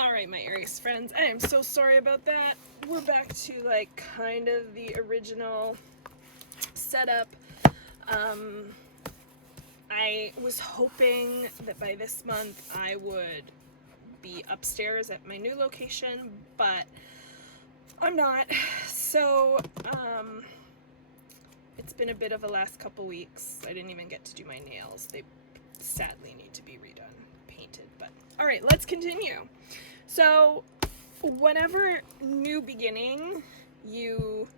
Alright, my Aries friends, I am so sorry about that. We're back to like kind of the original setup. I was hoping that by this month I would be upstairs at my new location, but I'm not. So, it's been a bit of a last couple weeks. I didn't even get to do my nails. They sadly need to be redone, painted, but alright, let's continue. So, whatever new beginning you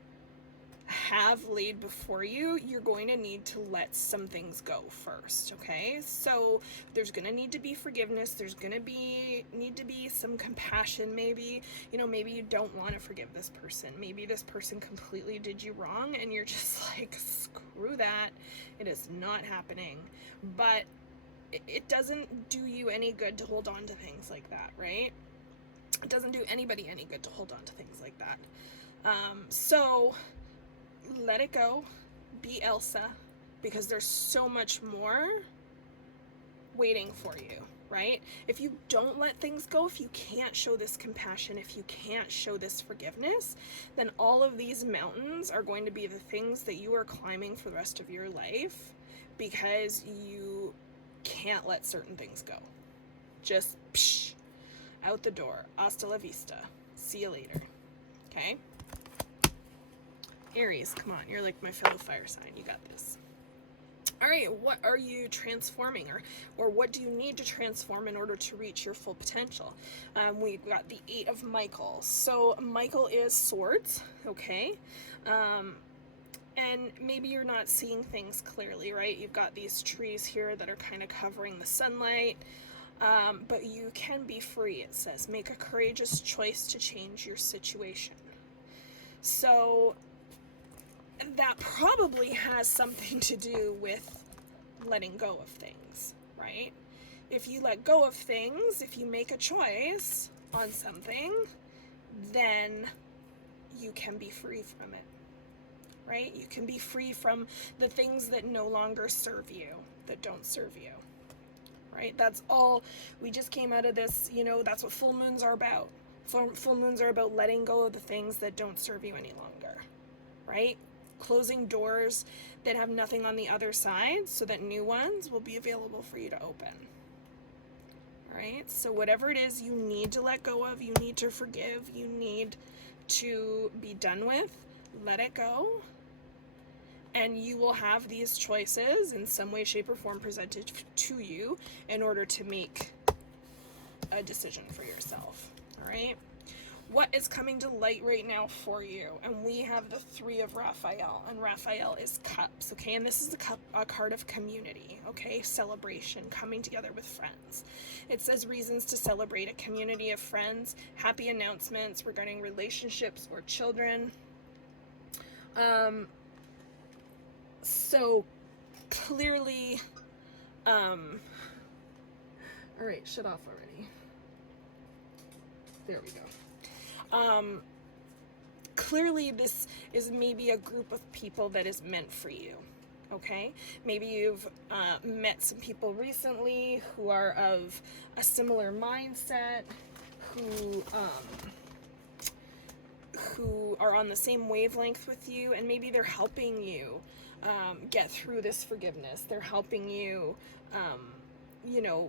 have laid before you, you're going to need to let some things go first, okay? So, there's going to need to be forgiveness, there's going to need to be some compassion maybe. You know, maybe you don't want to forgive this person. Maybe this person completely did you wrong and you're just like, screw that. It is not happening. But it doesn't do you any good to hold on to things like that, right? It doesn't do anybody any good to hold on to things like that. So let it go. Be Elsa, because there's so much more waiting for you, right? If you don't let things go, if you can't show this compassion, if you can't show this forgiveness, then all of these mountains are going to be the things that you are climbing for the rest of your life because you can't let certain things go. Just psh, out the door. Hasta la vista. See you later. Okay? Aries, come on. You're like my fellow fire sign. You got this. All right, what are you transforming, or what do you need to transform in order to reach your full potential? We've got the 8 of Michael. So Michael is swords, okay? And maybe you're not seeing things clearly, right? You've got these trees here that are kind of covering the sunlight. But you can be free, it says. Make a courageous choice to change your situation. So that probably has something to do with letting go of things, right? If you let go of things, if you make a choice on something, then you can be free from it, right? You can be free from the things that no longer serve you, that don't serve you. Right? That's all. We just came out of this, you know, that's what full moons are about. Full moons are about letting go of the things that don't serve you any longer, right? Closing doors that have nothing on the other side so that new ones will be available for you to open. All right? So whatever it is you need to let go of, you need to forgive, you need to be done with, let it go. And you will have these choices in some way, shape, or form presented to you in order to make a decision for yourself. All right? What is coming to light right now for you? And we have the 3 of Raphael, and Raphael is cups, okay? And this is a card of community, okay? Celebration, coming together with friends. It says reasons to celebrate a community of friends, happy announcements regarding relationships or children. So clearly, all right, shut off already. There we go. Clearly this is maybe a group of people that is meant for you, okay? Maybe you've met some people recently who are of a similar mindset, who are on the same wavelength with you, and maybe they're helping you get through this forgiveness. They're helping you, you know,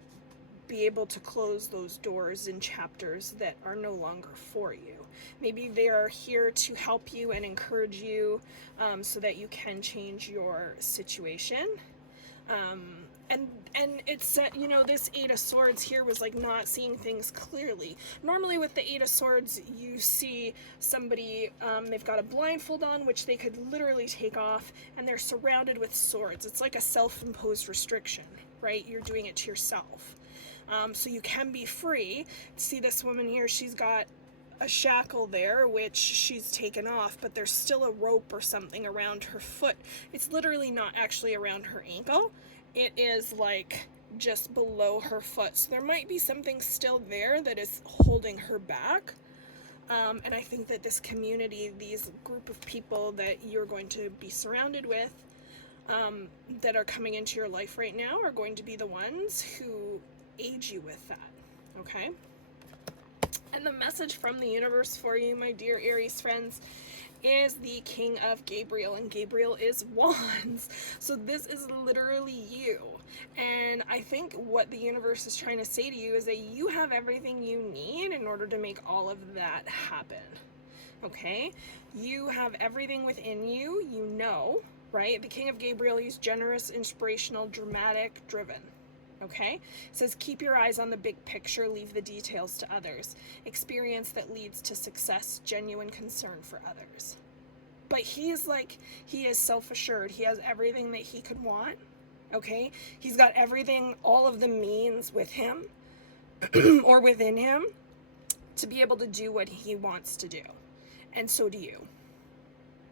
be able to close those doors in chapters that are no longer for you. Maybe they are here to help you and encourage you so that you can change your situation. And it's, you know, this 8 of Swords here was like not seeing things clearly. Normally with the 8 of Swords, you see somebody, they've got a blindfold on, which they could literally take off, and they're surrounded with swords. It's like a self-imposed restriction, right? You're doing it to yourself. So you can be free. See this woman here, she's got a shackle there, which she's taken off, but there's still a rope or something around her foot. It's literally not actually around her ankle. It is like just below her foot. So there might be something still there that is holding her back. And I think that this community, these group of people that you're going to be surrounded with, that are coming into your life right now, are going to be the ones who aid you with that. Okay? And the message from the universe for you, my dear Aries friends, is the King of Gabriel, and Gabriel is wands. So this is literally you. And I think what the universe is trying to say to you is that you have everything you need in order to make all of that happen. Okay? You have everything within you, you know, right? The King of Gabriel, he's generous, inspirational, dramatic, driven. Okay? It says, keep your eyes on the big picture, leave the details to others. Experience that leads to success, genuine concern for others. But he's like, he is self-assured. He has everything that he could want. Okay? He's got everything, all of the means with him or within him to be able to do what he wants to do. And so do you.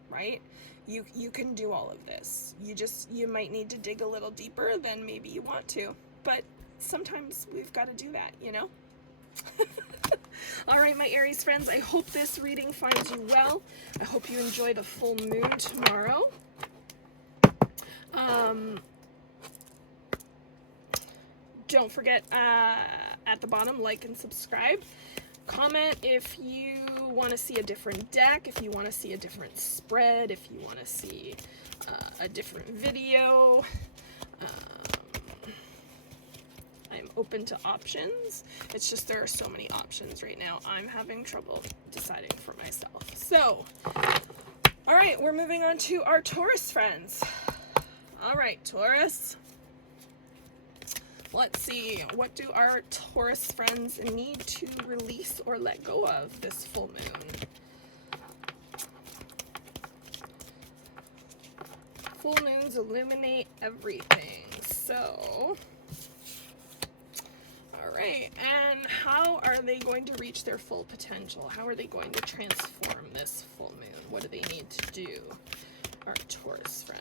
Right? You can do all of this. You might need to dig a little deeper than maybe you want to. But sometimes we've got to do that, you know? All right, my Aries friends, I hope this reading finds you well. I hope you enjoy the full moon tomorrow. Don't forget, at the bottom, like and subscribe. Comment if you want to see a different deck, if you want to see a different spread, if you want to see a different video. I'm open to options. It's just there are so many options right now. I'm having trouble deciding for myself. So, all right, we're moving on to our Taurus friends. All right, Taurus. Let's see, what do our Taurus friends need to release or let go of this full moon? Full moons illuminate everything. So, all right, and how are they going to reach their full potential? How are they going to transform this full moon? What do they need to do, our Taurus friends?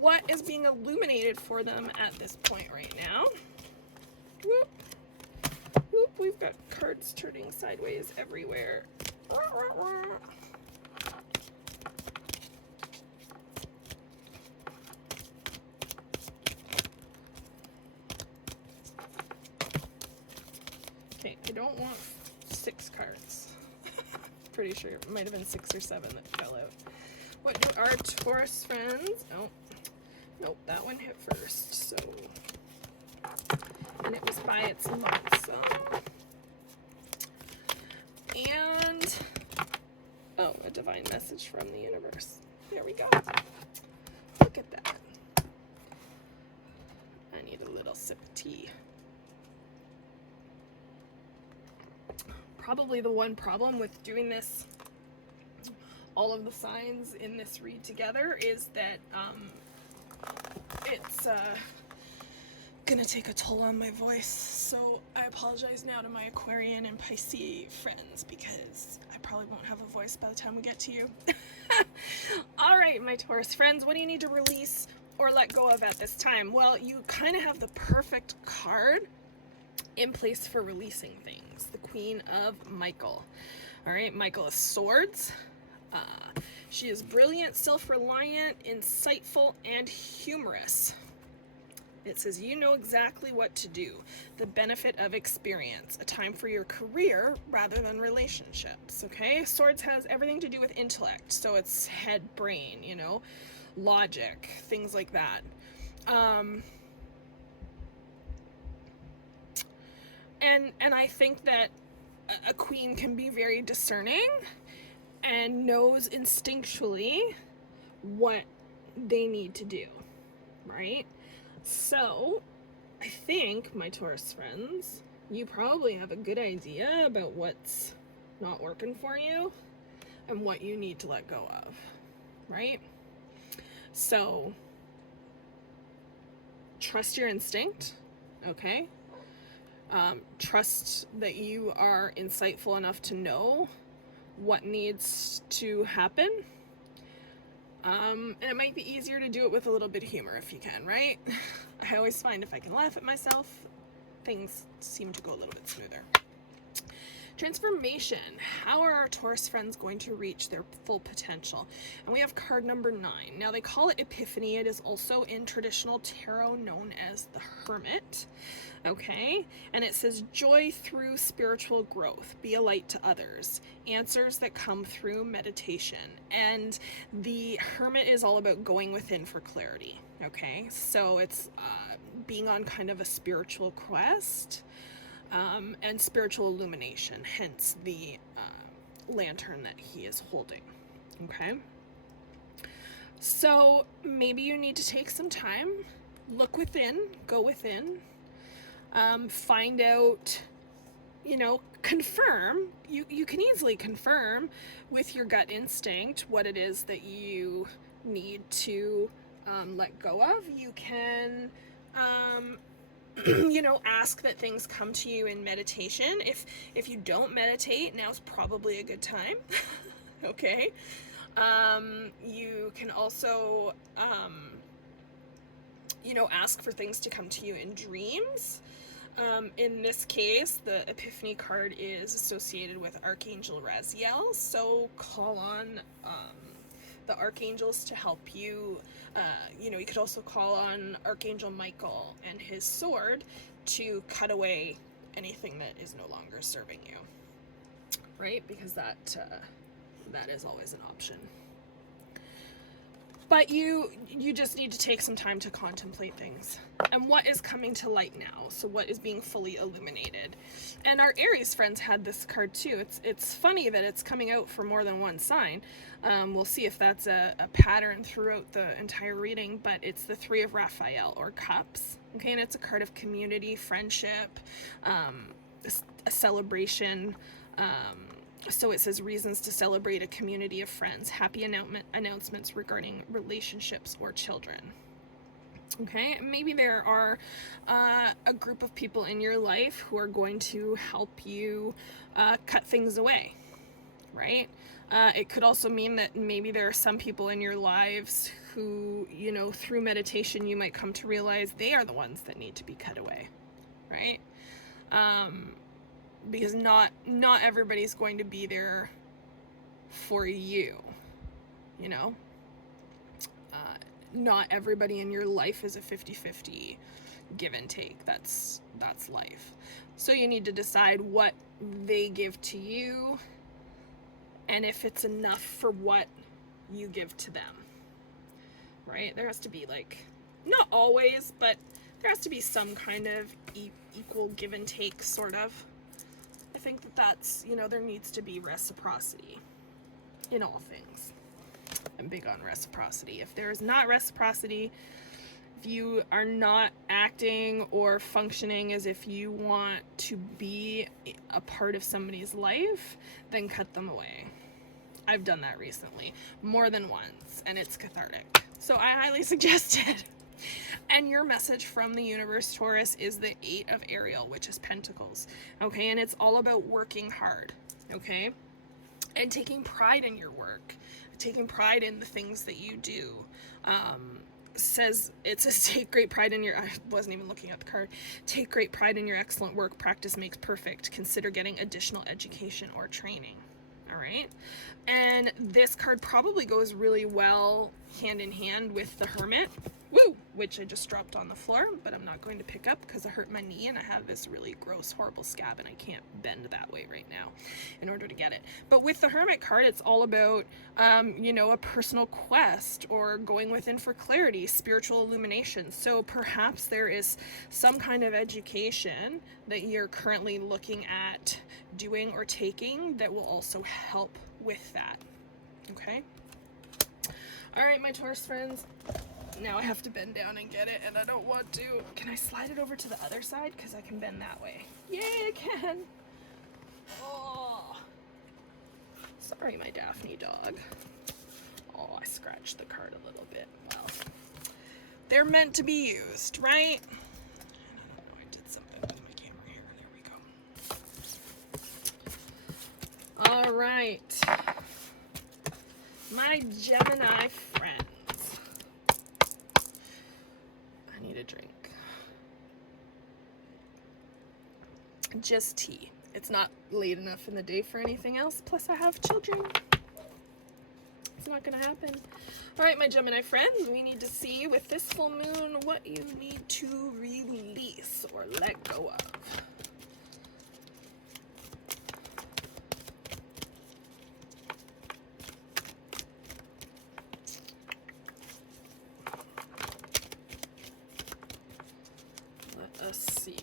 What is being illuminated for them at this point right now? Whoop. Whoop, we've got cards turning sideways everywhere. Okay, I don't want 6 cards. Pretty sure it might have been 6 or 7 that fell out. What do our Taurus friends... Oh, nope, that one hit first, so... And it was by its month, so... And... Oh, a divine message from the universe. There we go. Look at that. I need a little sip of tea. Probably the one problem with doing this, all of the signs in this read together, is that it's gonna take a toll on my voice. So I apologize now to my Aquarian and Pisces friends, because I probably won't have a voice by the time we get to you. All right, my Taurus friends, what do you need to release or let go of at this time? Well, you kind of have the perfect card in place for releasing things. The Queen of Michael. All right, Michael is swords. She is brilliant, self-reliant, insightful, and humorous. It says, you know exactly what to do. The benefit of experience. A time for your career rather than relationships, okay? Swords has everything to do with intellect. So it's head, brain, you know, logic, things like that. And I think that a queen can be very discerning and knows instinctually what they need to do, right? So, I think, my Taurus friends, you probably have a good idea about what's not working for you and what you need to let go of, right? So, trust your instinct, okay? Trust that you are insightful enough to know what needs to happen. And it might be easier to do it with a little bit of humor if you can, right? I always find if I can laugh at myself, things seem to go a little bit smoother. Transformation. How are our Taurus friends going to reach their full potential? And we have card number 9. Now they call it Epiphany. It is also in traditional tarot known as the Hermit. Okay, and it says joy through spiritual growth, be a light to others, answers that come through meditation. And the Hermit is all about going within for clarity. Okay, so it's being on kind of a spiritual quest. And spiritual illumination, hence the lantern that he is holding. Okay, so maybe you need to take some time, look within, go within, find out, confirm. You can easily confirm with your gut instinct what it is that you need to let go of. You can ask that things come to you in meditation. If you don't meditate, now's probably a good time. Okay. You can also, ask for things to come to you in dreams. In this case, the Epiphany card is associated with Archangel Raziel, so call on the archangels to help you. You could also call on Archangel Michael and his sword to cut away anything that is no longer serving you, right? Because that is always an option. But you just need to take some time to contemplate things and what is coming to light now. So what is being fully illuminated. And our Aries friends had this card too. It's funny that it's coming out for more than one sign. We'll see if that's a pattern throughout the entire reading, but it's the 3 of Raphael, or Cups. Okay, and it's a card of community, friendship, a celebration. So it says reasons to celebrate a community of friends, happy announcements regarding relationships or children. Okay, maybe there are a group of people in your life who are going to help you cut things away, right? It could also mean that maybe there are some people in your lives who, through meditation, you might come to realize they are the ones that need to be cut away, right? Because not everybody's going to be there for you, not everybody in your life is a 50-50 give and take. That's life. So you need to decide what they give to you and if it's enough for what you give to them, right? There has to be, not always, but there has to be some kind of equal give and take, sort of. I think that's, there needs to be reciprocity in all things. I'm big on reciprocity. If there is not reciprocity, if you are not acting or functioning as if you want to be a part of somebody's life, then cut them away. I've done that recently, more than once, and it's cathartic. So I highly suggest it. And your message from the universe, Taurus, is the 8 of Ariel, which is Pentacles. Okay, and it's all about working hard. Okay, and taking pride in your work, taking pride in the things that you do. It says take great pride in your, I wasn't even looking at the card, take great pride in your excellent work, practice makes perfect, consider getting additional education or training. All right, and this card probably goes really well hand in hand with the Hermit, which I just dropped on the floor, but I'm not going to pick up because I hurt my knee and I have this really gross, horrible scab and I can't bend that way right now in order to get it. But with the Hermit card, it's all about, a personal quest or going within for clarity, spiritual illumination. So perhaps there is some kind of education that you're currently looking at doing or taking that will also help with that. Okay? All right, my Taurus friends. Now I have to bend down and get it, and I don't want to. Can I slide it over to the other side? Because I can bend that way. Yay, I can. Oh. Sorry, my Daphne dog. Oh, I scratched the card a little bit. Well, they're meant to be used, right? I don't know, I did something with my camera here. There we go. All right. My Gemini friends. Need a drink. Just tea. It's not late enough in the day for anything else. Plus, I have children. It's not going to happen. All right, my Gemini friends, we need to see with this full moon what you need to release or let go of. Let us see.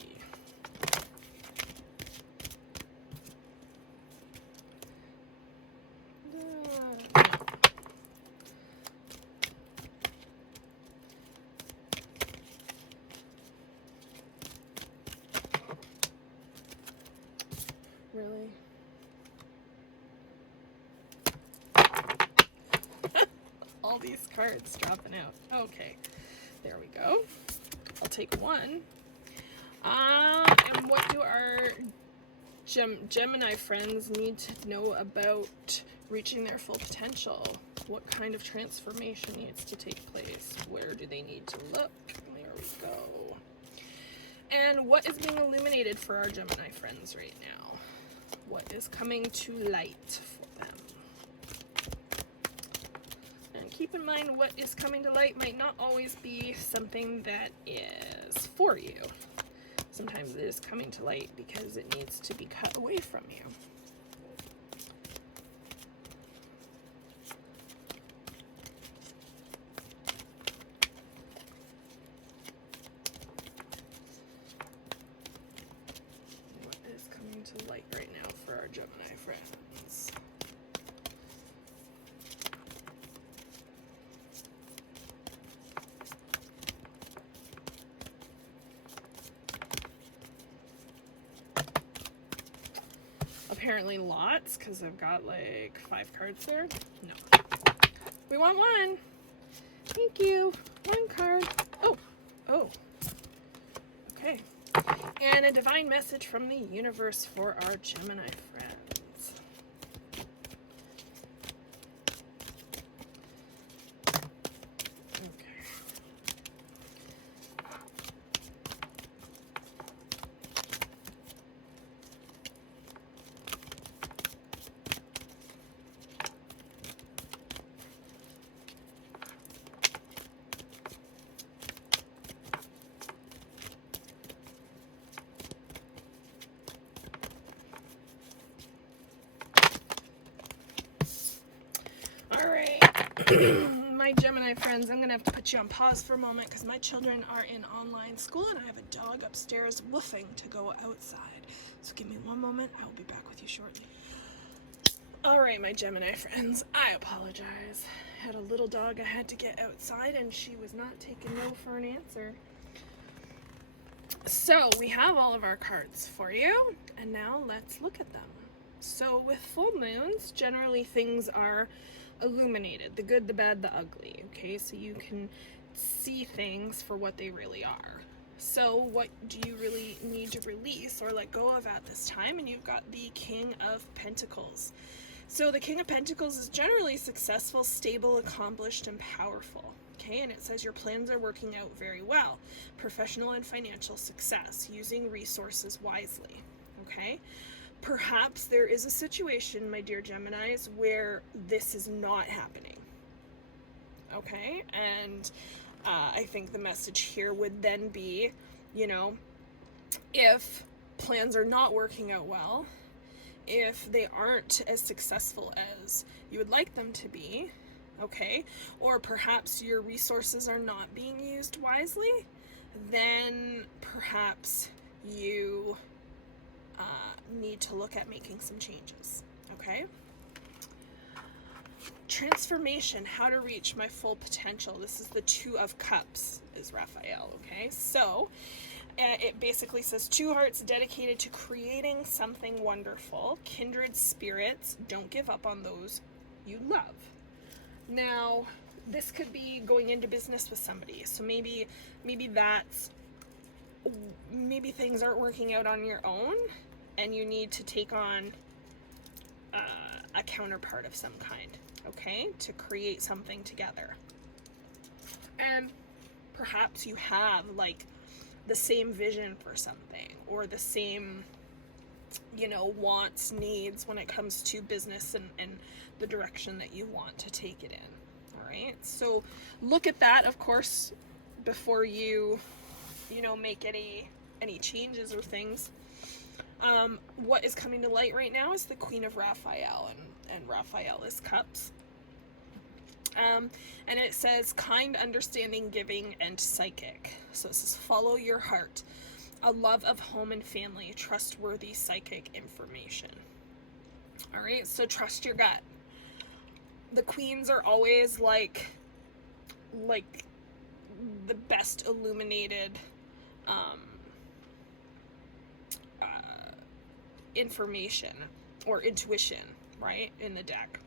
Really? All these cards dropping out. Okay, there we go. I'll take one. And what do our Gemini friends need to know about reaching their full potential? What kind of transformation needs to take place? Where do they need to look? There we go. And what is being illuminated for our Gemini friends right now? What is coming to light for them? And keep in mind, what is coming to light might not always be something that is for you. Sometimes it is coming to light because it needs to be cut away from you. What is coming to light right now for our Gemini friends? Apparently lots, because I've got like 5 cards there. No. We want one. Thank you. One card. Oh. Okay. And a divine message from the universe for our Gemini friends. Okay. My Gemini friends, I'm going to have to put you on pause for a moment because my children are in online school and I have a dog upstairs woofing to go outside. So give me one moment. I will be back with you shortly. All right, my Gemini friends, I apologize. I had a little dog I had to get outside and she was not taking no for an answer. So we have all of our cards for you and now let's look at them. So with full moons, generally things are illuminated, the good, the bad, the ugly, okay? So you can see things for what they really are. So what do you really need to release or let go of at this time? And you've got the King of Pentacles. So the King of Pentacles is generally successful, stable, accomplished, and powerful, okay? And it says your plans are working out very well. Professional and financial success, using resources wisely, okay? Perhaps there is a situation, my dear Geminis, where this is not happening, okay? And I think the message here would then be, you know, if plans are not working out well, if they aren't as successful as you would like them to be, okay? Or perhaps your resources are not being used wisely, then perhaps you need to look at making some changes, okay? Transformation, how to reach my full potential. This is the Two of Cups, is Raphael, okay? So it basically says 2 hearts dedicated to creating something wonderful, kindred spirits, don't give up on those you love. Now, this could be going into business with somebody, so maybe things aren't working out on your own and you need to take on a counterpart of some kind, okay, to create something together. And perhaps you have like the same vision for something or the same you know, wants, needs when it comes to business and the direction that you want to take it in. All right. So look at that, of course, before you know, make any changes or things. What is coming to light right now is the Queen of Raphael, and Raphael is cups. And it says kind, understanding, giving, and psychic. So it says follow your heart, a love of home and family, trustworthy psychic information. All right, so trust your gut. The queens are always like the best illuminated information or intuition, right, in the deck.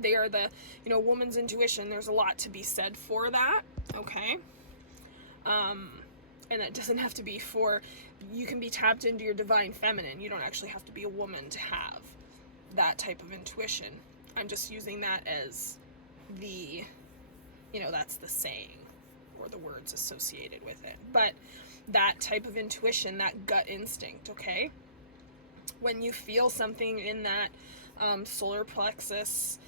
They are the, you know, woman's intuition. There's a lot to be said for that, okay? And it doesn't have to be for, you can be tapped into your divine feminine. You don't actually have to be a woman to have that type of intuition. I'm just using that as the, you know, that's the saying or the words associated with it. But that type of intuition, that gut instinct, okay? When you feel something in that solar plexus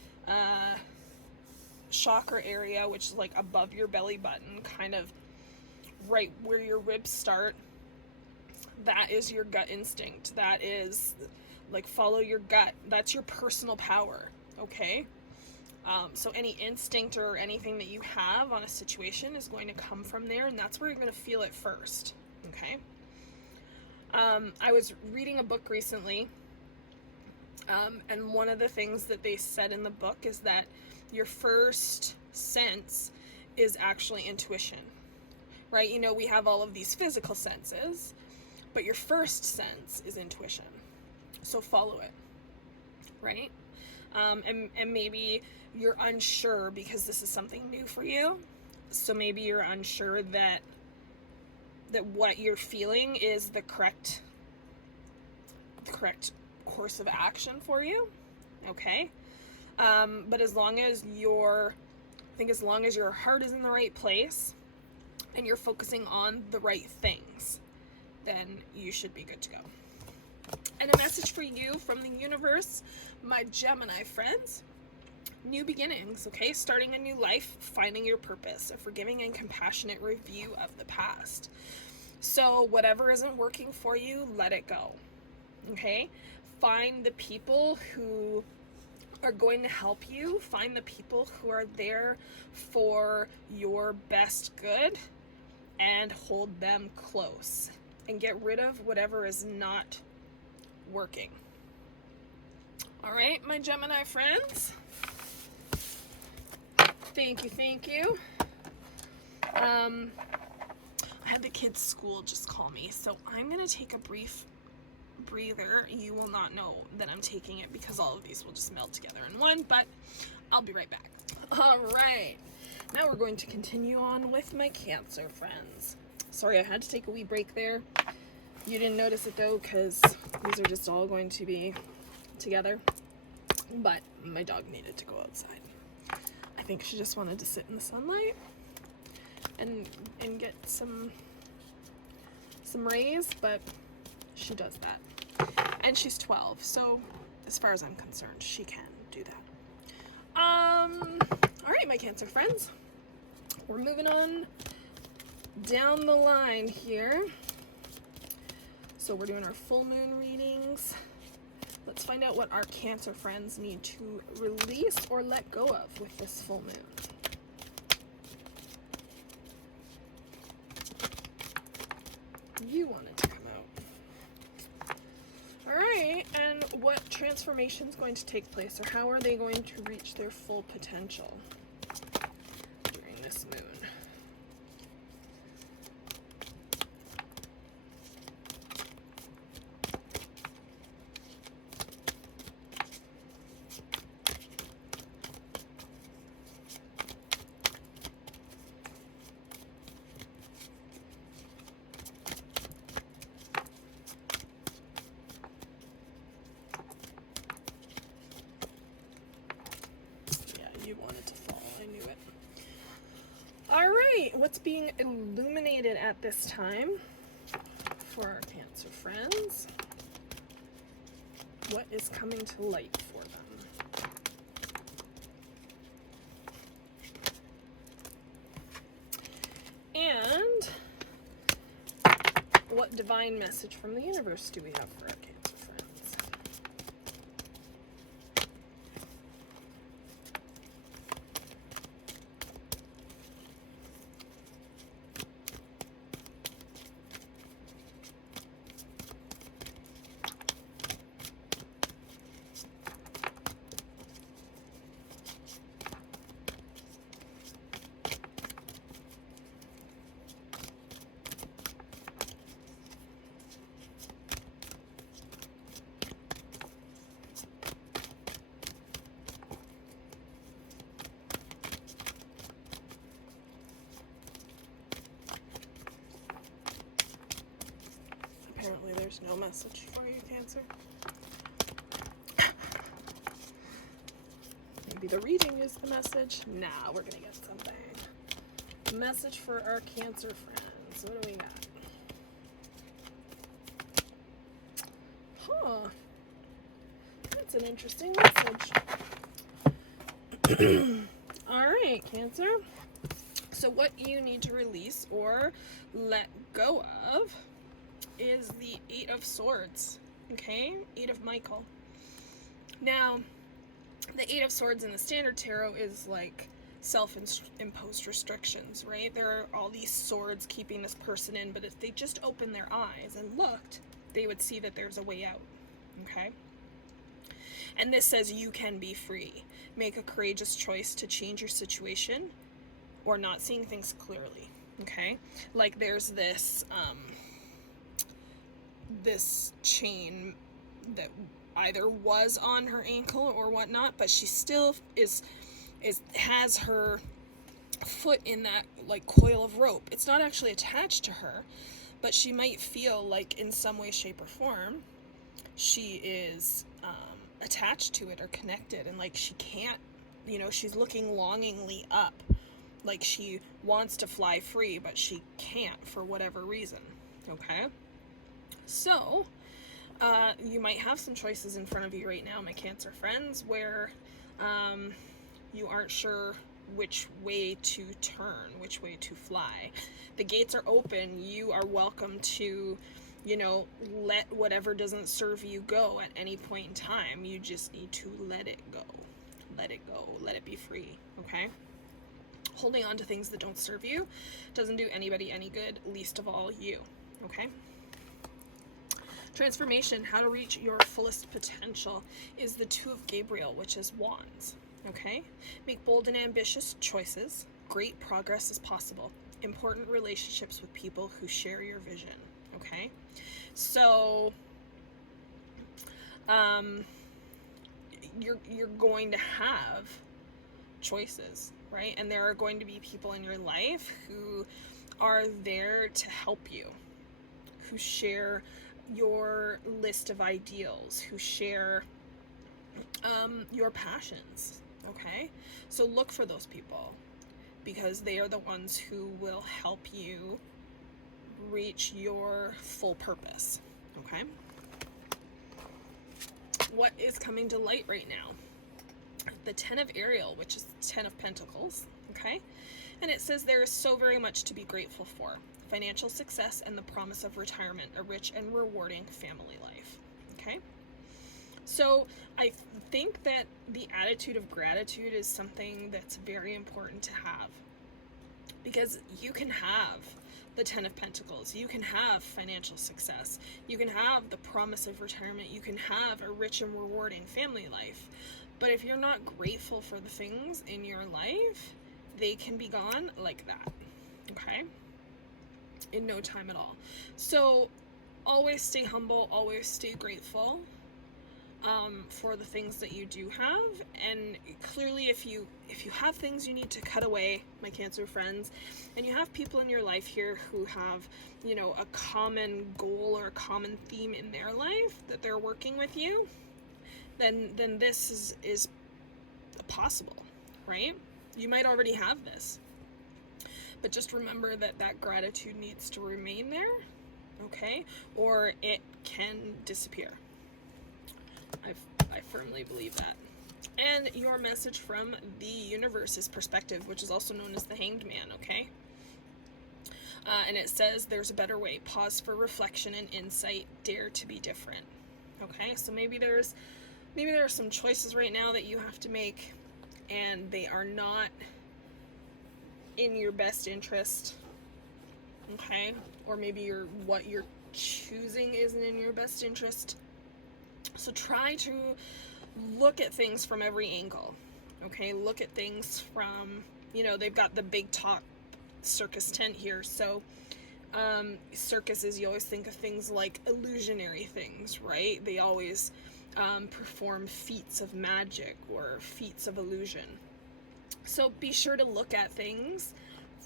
chakra area, which is like above your belly button, kind of right where your ribs start, that is your gut instinct. That is like, follow your gut. That's your personal power, okay? So any instinct or anything that you have on a situation is going to come from there, and that's where you're going to feel it first, okay? I was reading a book recently, and one of the things that they said in the book is that your first sense is actually intuition, right? You know, we have all of these physical senses, but your first sense is intuition. So follow it, right? And maybe you're unsure because this is something new for you. So maybe you're unsure that what you're feeling is the correct course of action for you, okay? But as long as your heart is in the right place and you're focusing on the right things, then you should be good to go. And a message for you from the universe, my Gemini friends: new beginnings, okay? Starting a new life, finding your purpose, a forgiving and compassionate review of the past. So whatever isn't working for you, let it go, okay? Find the people who are going to help you. Find the people who are there for your best good and hold them close. And get rid of whatever is not working. All right, my Gemini friends. Thank you. I had the kids' school just call me, so I'm going to take a brief breather. You will not know that I'm taking it because all of these will just meld together in one, but I'll be right back. All right, now we're going to continue on with my Cancer friends. Sorry, I had to take a wee break there. You didn't notice it though, because these are just all going to be together, but my dog needed to go outside. I think she just wanted to sit in the sunlight and get some rays, but she does that. And she's 12, so as far as I'm concerned, she can do that. All right, my Cancer friends, we're moving on down the line here. So we're doing our full moon readings. Let's find out what our Cancer friends need to release or let go of with this full moon. You wanted to come out. All right, and what transformation is going to take place, or how are they going to reach their full potential during this moon? What's being illuminated at this time for our Cancer friends? What is coming to light for them? And what divine message from the universe do we have for our Cancer friends? Apparently there's no message for you, Cancer. Maybe the reading is the message. Nah, we're gonna get something. Message for our Cancer friends. What do we got? Huh. That's an interesting message. Alright, Cancer. So what you need to release or let go of is the Eight of Swords, okay? Eight of Michael. Now, the Eight of Swords in the Standard Tarot is like self-imposed restrictions, right? There are all these swords keeping this person in, but if they just opened their eyes and looked, they would see that there's a way out, okay? And this says you can be free. Make a courageous choice to change your situation or not seeing things clearly, okay? Like there's this, this chain that either was on her ankle or whatnot, but she still has her foot in that like coil of rope. It's not actually attached to her, but she might feel like in some way, shape, or form she is attached to it or connected, and like she can't, you know, she's looking longingly up, like she wants to fly free, but she can't for whatever reason, okay? So, you might have some choices in front of you right now, my Cancer friends, where you aren't sure which way to turn, which way to fly. The gates are open. You are welcome to, you know, let whatever doesn't serve you go at any point in time. You just need to let it go. Let it go. Let it be free, okay? Holding on to things that don't serve you doesn't do anybody any good, least of all you, okay? Transformation, how to reach your fullest potential, is the Two of Gabriel, which is Wands, okay? Make bold and ambitious choices. Great progress is possible. Important relationships with people who share your vision, okay? So, you're going to have choices, right? And there are going to be people in your life who are there to help you, who share your list of ideals, who share your passions, okay? So look for those people, because they are the ones who will help you reach your full purpose, okay? What is coming to light right now? The Ten of Ariel, which is the 10 of Pentacles, okay? And it says there is so very much to be grateful for. Financial success and the promise of retirement, a rich and rewarding family life, okay? So I think that the attitude of gratitude is something that's very important to have, because you can have the 10 of Pentacles, you can have financial success, you can have the promise of retirement, you can have a rich and rewarding family life, but if you're not grateful for the things in your life, they can be gone like that, okay? In no time at all. So always stay humble, always stay grateful for the things that you do have. And clearly, if you have things you need to cut away, my Cancer friends, and you have people in your life here who have, you know, a common goal or a common theme in their life that they're working with you, then this is possible, right? You might already have this, but just remember that that gratitude needs to remain there, okay? Or it can disappear. I I firmly believe that. And your message from the universe is perspective, which is also known as the Hanged Man, okay? And it says there's a better way. Pause for reflection and insight. Dare to be different. Okay, so maybe there are some choices right now that you have to make, and they are not in your best interest. Okay, or maybe what you're choosing isn't in your best interest. So try to look at things from every angle. Okay, look at things from, they've got the big top circus tent here, so circuses, you always think of things like illusionary things, right? They always perform feats of magic or feats of illusion. So be sure to look at things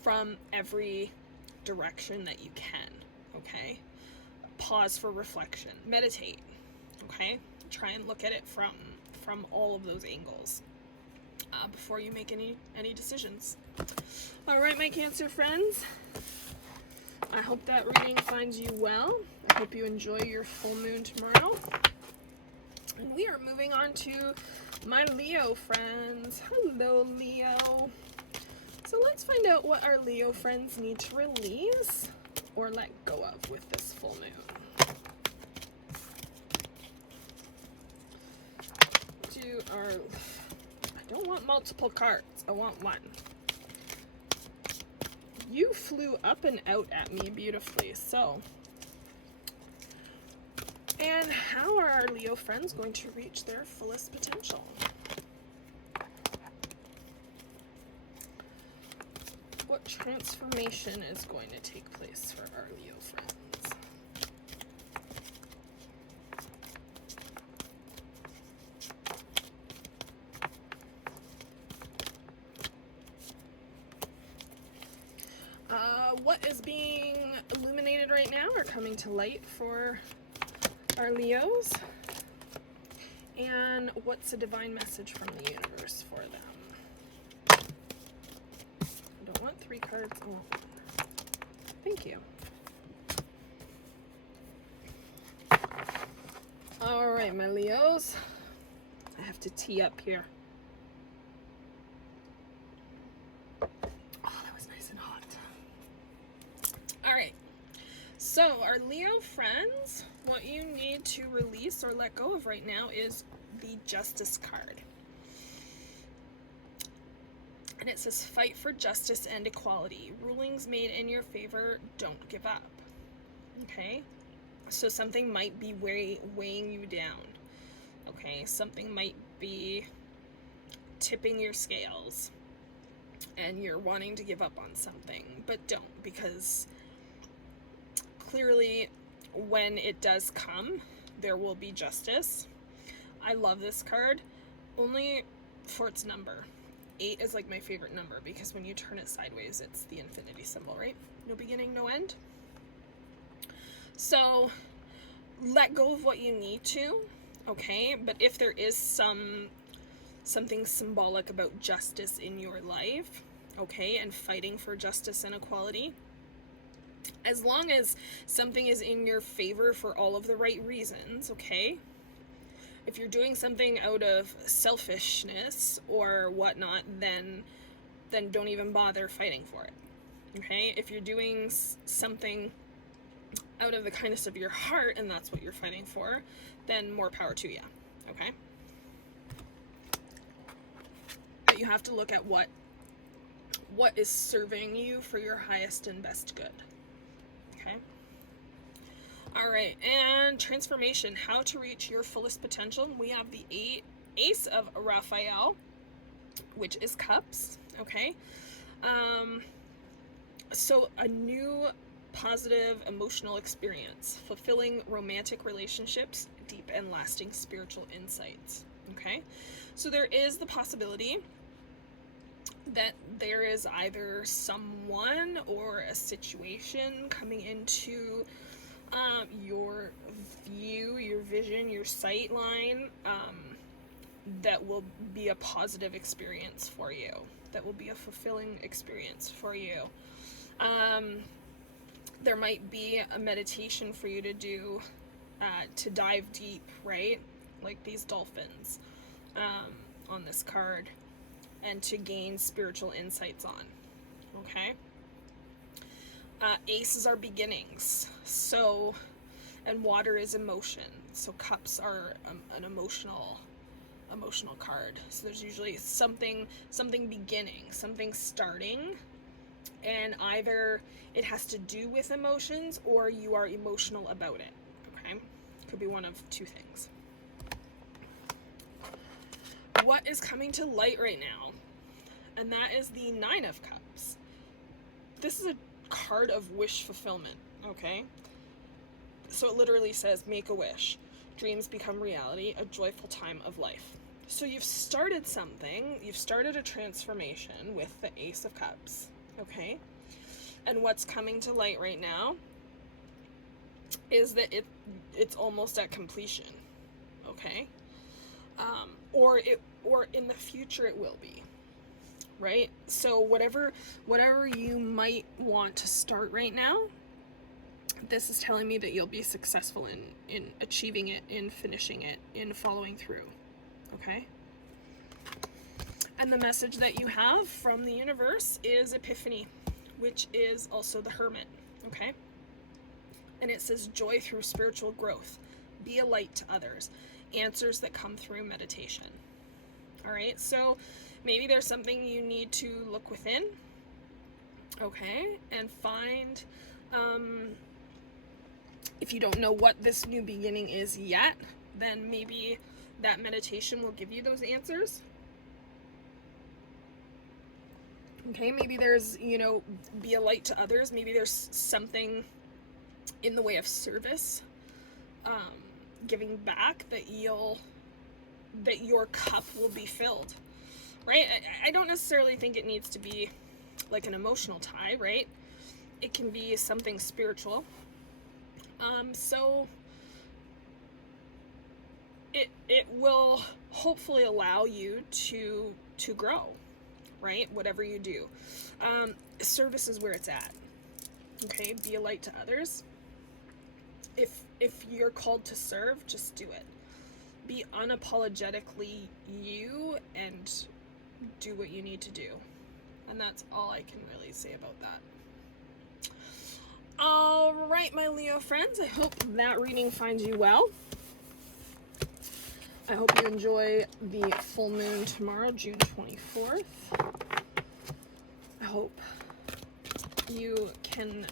from every direction that you can, okay? Pause for reflection. Meditate, okay? Try and look at it from all of those angles before you make any decisions. All right, my Cancer friends. I hope that reading finds you well. I hope you enjoy your full moon tomorrow. And we are moving on to my Leo friends. Hello, Leo. So let's find out what our Leo friends need to release or let go of with this full moon. I don't want multiple cards. I want one. You flew up and out at me beautifully, so. And how are our Leo friends going to reach their fullest potential? What transformation is going to take place for our Leo friends? What is being illuminated right now or coming to light for our Leos? And what's a divine message from the universe for them? I don't want 3 cards, I want 1. Thank you. Alright, my Leos. I have to tee up here. So, our Leo friends, what you need to release or let go of right now is the Justice card. And it says, fight for justice and equality. Rulings made in your favor, don't give up. Okay? So something might be weighing you down. Okay? Something might be tipping your scales. And you're wanting to give up on something. But don't, because clearly, when it does come, there will be justice. I love this card, only for its number. 8 is like my favorite number, because when you turn it sideways, it's the infinity symbol, right? No beginning, no end. So, let go of what you need to, okay? But if there is something symbolic about justice in your life, okay, and fighting for justice and equality, as long as something is in your favor for all of the right reasons, okay? If you're doing something out of selfishness or whatnot, then don't even bother fighting for it, okay? If you're doing something out of the kindness of your heart and that's what you're fighting for, then more power to you, okay? But you have to look at what is serving you for your highest and best good. Okay. All right, and transformation, how to reach your fullest potential. We have the Ace of Raphael, which is cups, okay? So a new positive emotional experience, fulfilling romantic relationships, deep and lasting spiritual insights, okay? So there is the possibility that there is either someone or a situation coming into your view, your vision, your sight line, that will be a positive experience for you, that will be a fulfilling experience for you. There might be a meditation for you to do to dive deep, right? like these dolphins on this card, and to gain spiritual insights on. Okay? Aces are beginnings. So, and water is emotion. So cups are an emotional card. So there's usually something beginning, something starting, and either it has to do with emotions or you are emotional about it. Okay? Could be one of two things. What is coming to light right now? And that is the Nine of Cups. This is a card of wish fulfillment, okay? So it literally says, make a wish. Dreams become reality, a joyful time of life. So you've started something, you've started a transformation with the Ace of Cups, okay? And what's coming to light right now is that it's almost at completion, okay? Or in the future it will be, right? So whatever you might want to start right now, this is telling me that you'll be successful in achieving it, in finishing it, in following through, okay? And the message that you have from the universe is Epiphany, which is also the Hermit, okay? And it says joy through spiritual growth, be a light to others, answers that come through meditation. All right, so maybe there's something you need to look within, okay, and find, if you don't know what this new beginning is yet, then maybe that meditation will give you those answers. Okay, maybe there's, be a light to others. Maybe there's something in the way of service, giving back, that your cup will be filled, right? I don't necessarily think it needs to be like an emotional tie, right? It can be something spiritual. So it will hopefully allow you to grow, right? Whatever you do. Service is where it's at. Okay, be a light to others. If you're called to serve, just do it. Be unapologetically you and do what you need to do. And that's all I can really say about that. All right, my Leo friends, I hope that reading finds you well. I hope you enjoy the full moon tomorrow, June 24th. I hope you can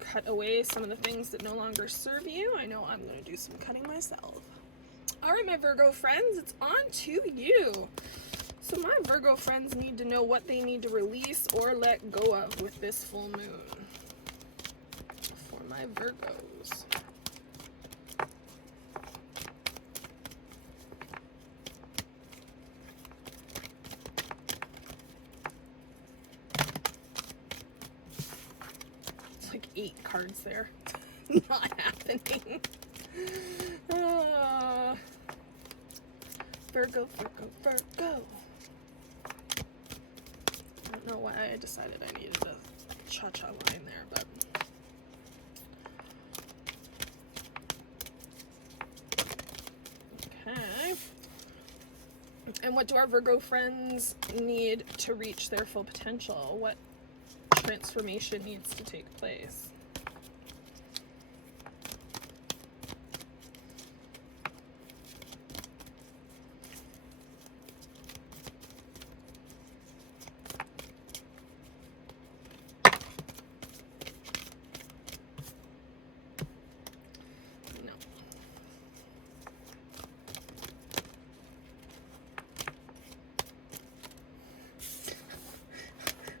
cut away some of the things that no longer serve you. I know I'm going to do some cutting myself. All right, my Virgo friends, it's on to you. So my Virgo friends need to know what they need to release or let go of with this full moon. For my Virgos. It's like 8 cards there. Not happening. Virgo, Virgo, Virgo. I don't know why I decided I needed a cha-cha line there, but... Okay. And what do our Virgo friends need to reach their full potential? What transformation needs to take place?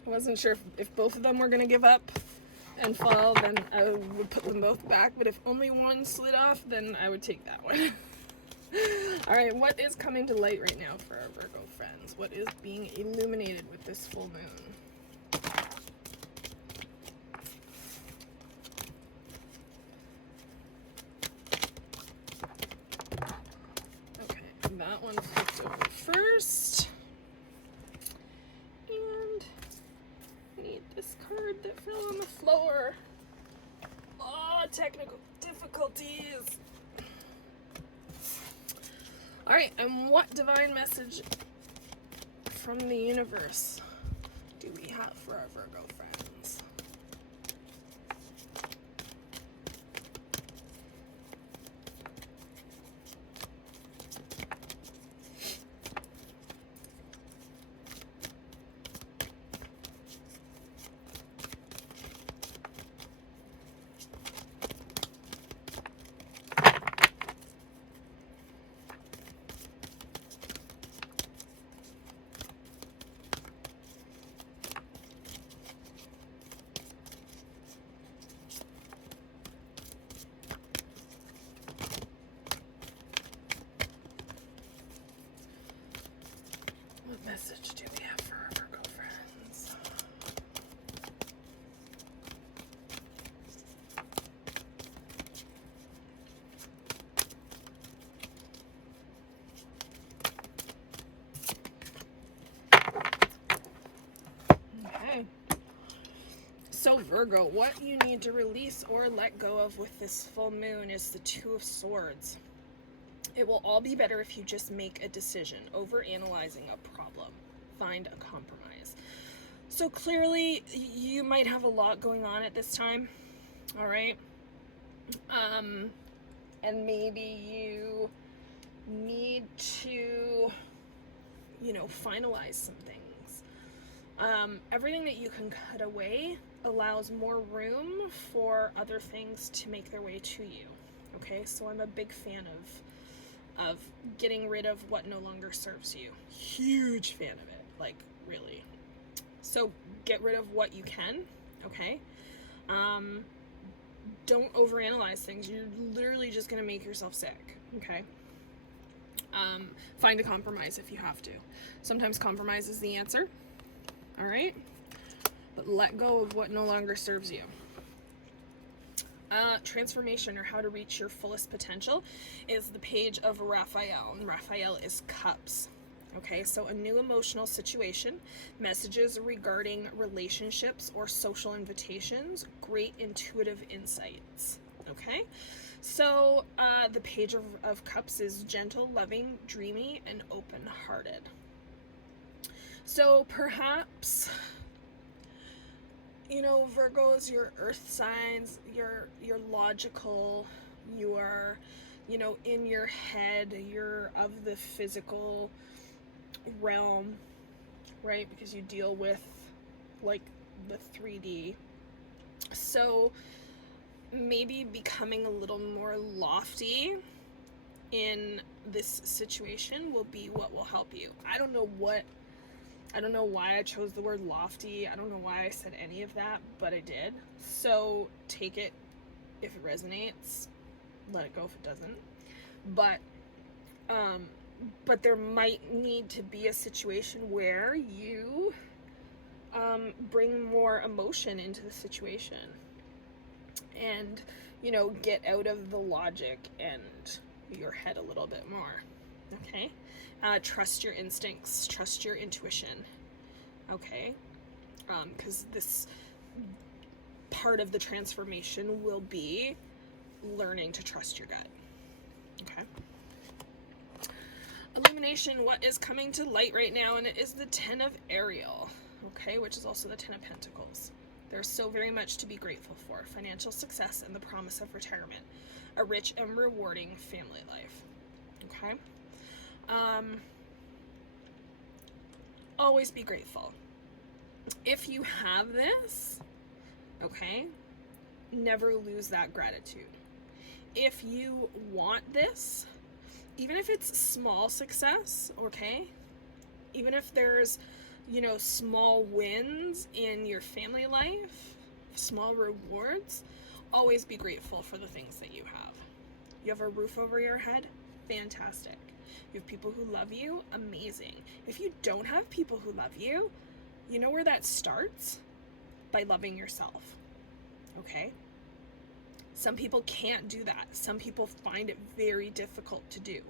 I wasn't sure if both of them were going to give up and fall, then I would put them both back. But if only one slid off, then I would take that one. Alright, what is coming to light right now for our Virgo friends? What is being illuminated with this full moon? Okay, that one flipped over first. This card that fell on the floor. Oh, technical difficulties. All right, and what divine message from the universe do we have for our Virgo friends? What message do we have for our Virgo friends? Okay. So Virgo, what you need to release or let go of with this full moon is the Two of Swords. It will all be better if you just make a decision. Overanalyzing a problem. Find a compromise. So clearly, you might have a lot going on at this time. All right. And maybe you need to, finalize some things. Everything that you can cut away allows more room for other things to make their way to you. Okay, so I'm a big fan of getting rid of what no longer serves you. Huge fan of it, like really. So get rid of what you can, okay? Don't overanalyze things. You're literally just gonna make yourself sick, okay? Find a compromise if you have to. Sometimes compromise is the answer, all right? But let go of what no longer serves you. Transformation, or how to reach your fullest potential, is the page of Raphael, and Raphael is cups. Okay, so a new emotional situation, messages regarding relationships or social invitations, great intuitive insights. Okay, so the page of cups is gentle, loving, dreamy, and open-hearted. So perhaps, Virgos, your earth signs, you're logical, you're, in your head, you're of the physical realm, right? Because you deal with, like, the 3D. So maybe becoming a little more lofty in this situation will be what will help you. I don't know why I chose the word lofty. I don't know why I said any of that, but I did. So take it if it resonates. Let it go if it doesn't. But there might need to be a situation where you bring more emotion into the situation and, get out of the logic and your head a little bit more. Okay? Trust your instincts, trust your intuition, okay? Because this part of the transformation will be learning to trust your gut, okay? Illumination, what is coming to light right now, and it is the 10 of Ariel, okay, which is also the 10 of Pentacles. There's so very much to be grateful for. Financial success and the promise of retirement. A rich and rewarding family life, okay? Always be grateful. If you have this, okay, never lose that gratitude. If you want this, even if it's small success, okay, even if there's, small wins in your family life, small rewards, always be grateful for the things that you have. You have a roof over your head? Fantastic. You have people who love you? Amazing. If you don't have people who love you, you know where that starts? By loving yourself. Okay? Some people can't do that. Some people find it very difficult to do.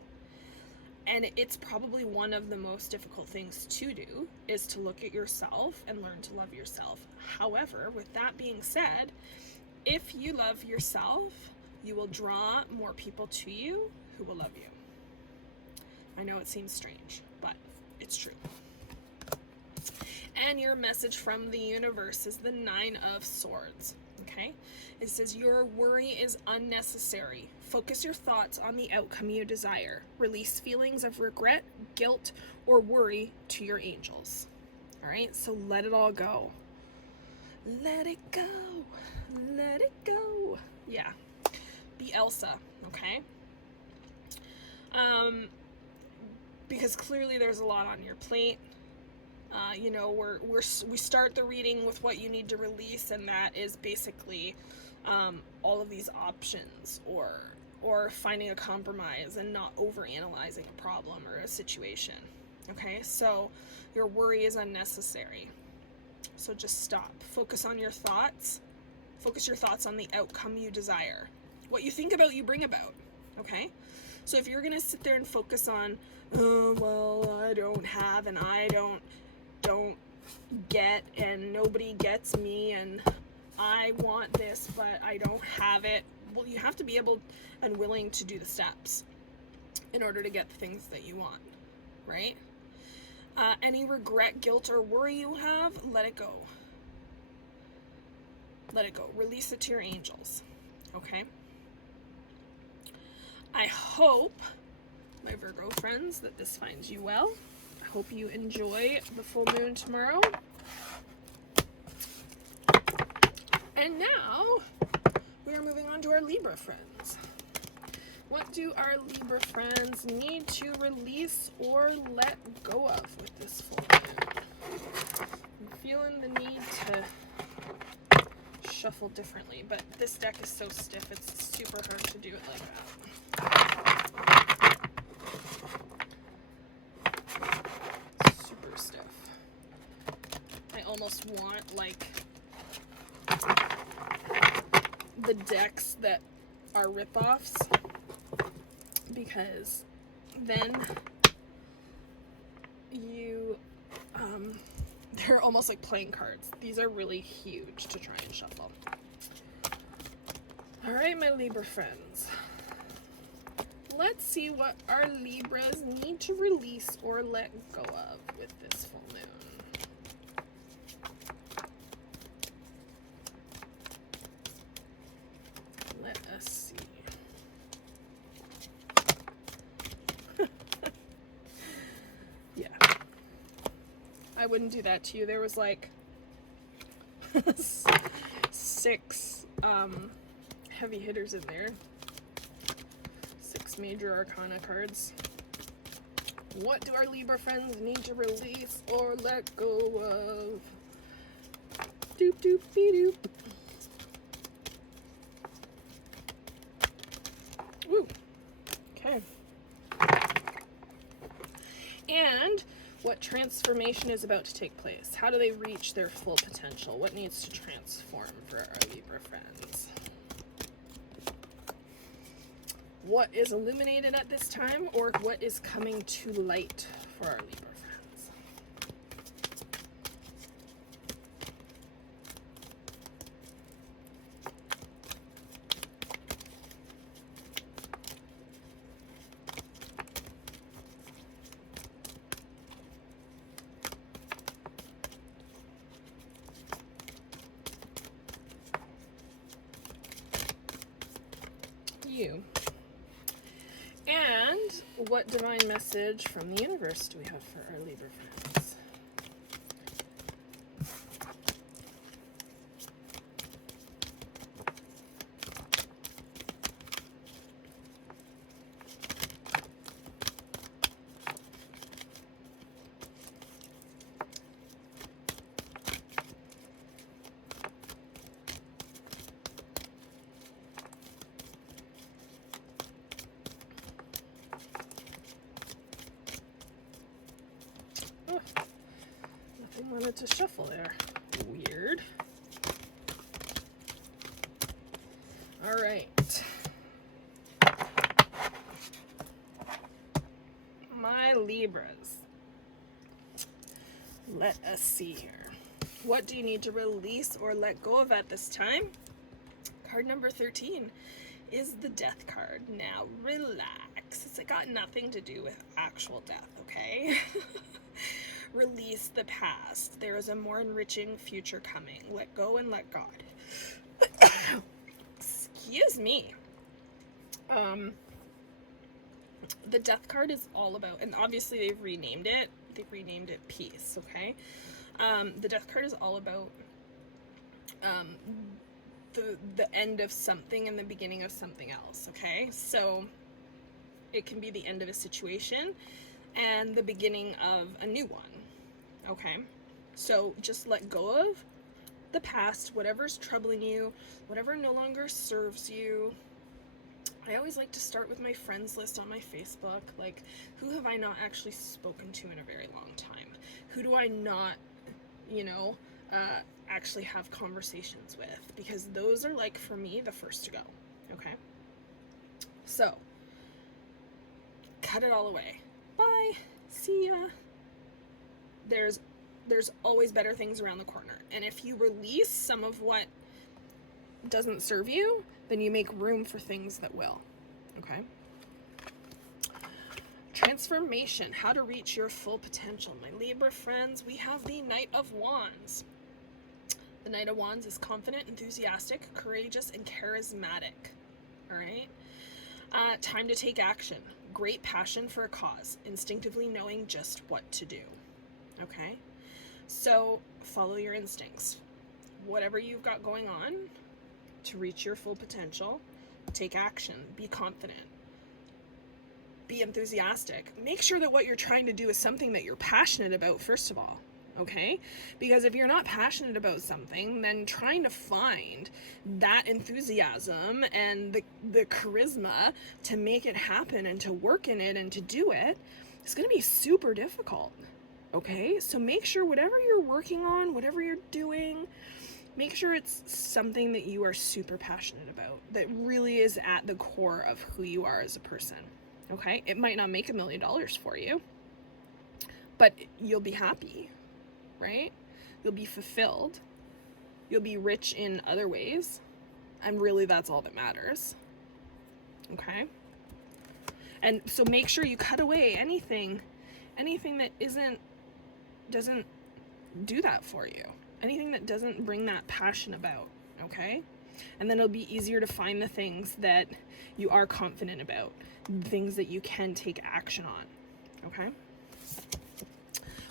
And it's probably one of the most difficult things to do, is to look at yourself and learn to love yourself. However, with that being said, if you love yourself, you will draw more people to you who will love you. I know it seems strange, but it's true. And your message from the universe is the Nine of Swords. Okay? It says your worry is unnecessary. Focus your thoughts on the outcome you desire. Release feelings of regret, guilt, or worry to your angels. All right? So let it all go. Let it go. Let it go. Yeah. Be Elsa, okay? Because clearly there's a lot on your plate. You know, we start the reading with what you need to release, and that is basically all of these options, or finding a compromise and not overanalyzing a problem or a situation. Okay, so your worry is unnecessary. So just stop. Focus on your thoughts. Focus your thoughts on the outcome you desire. What you think about, you bring about. Okay? So if you're going to sit there and focus on, oh, well, I don't have, and I don't get, and nobody gets me, and I want this, but I don't have it. Well, you have to be able and willing to do the steps in order to get the things that you want, right? Any regret, guilt, or worry you have, let it go. Let it go. Release it to your angels, okay? I hope, my Virgo friends, that this finds you well. I hope you enjoy the full moon tomorrow. And now, we are moving on to our Libra friends. What do our Libra friends need to release or let go of with this full moon? I'm feeling the need to shuffle differently, but this deck is so stiff, it's super hard to do it like that. Super stiff. I almost want, like, the decks that are rip-offs, because then you, they're almost like playing cards. These are really huge to try and shuffle. All right, my Libra friends. Let's see what our Libras need to release or let go of with this full moon. Let us see. Yeah. I wouldn't do that to you. There was like 6 heavy hitters in there. 6 major arcana cards. What do our Libra friends need to release or let go of? Doop doop dee doop. Woo. Okay. And what transformation is about to take place? How do they reach their full potential? What needs to transform for our Libra friends? What is illuminated at this time, or what is coming to light for our Libra friends? You. And what divine message from the universe do we have for our Libra friends? Nothing wanted to shuffle there. Weird. All right. My Libras. Let us see here. What do you need to release or let go of at this time? Card number 13. is the Death card. Now, relax. It's got nothing to do with actual death, okay? Release the past. There is a more enriching future coming. Let go and let God. Excuse me. The Death card is all about, and obviously they've renamed it peace, okay? The Death card is all about the end of something and the beginning of something else, okay? So it can be the end of a situation and the beginning of a new one, okay? So just let go of the past, whatever's troubling you, whatever no longer serves you. I always like to start with my friends list on my Facebook. Like, who have I not actually spoken to in a very long time? Who do I not, actually have conversations with? Because those are, like, for me, the first to go, okay? So, cut it all away. Bye. See ya. There's always better things around the corner. And if you release some of what doesn't serve you, then you make room for things that will, okay? Transformation, how to reach your full potential. My Libra friends, we have the Knight of Wands. The Knight of Wands is confident, enthusiastic, courageous, and charismatic, all right? Time to take action. Great passion for a cause, instinctively knowing just what to do, okay? So follow your instincts. Whatever you've got going on, to reach your full potential, take action, be confident, be enthusiastic. Make sure that what you're trying to do is something that you're passionate about, first of all, okay? Because if you're not passionate about something, then trying to find that enthusiasm and the charisma to make it happen and to work in it and to do it is going to be super difficult, okay? So make sure whatever you're working on, whatever you're doing, make sure it's something that you are super passionate about, that really is at the core of who you are as a person, okay? It might not make $1 million for you, but you'll be happy, right? You'll be fulfilled. You'll be rich in other ways. And really, that's all that matters, okay? And so make sure you cut away anything that doesn't do that for you. Anything that doesn't bring that passion about, okay? And then it'll be easier to find the things that you are confident about, things that you can take action on, okay?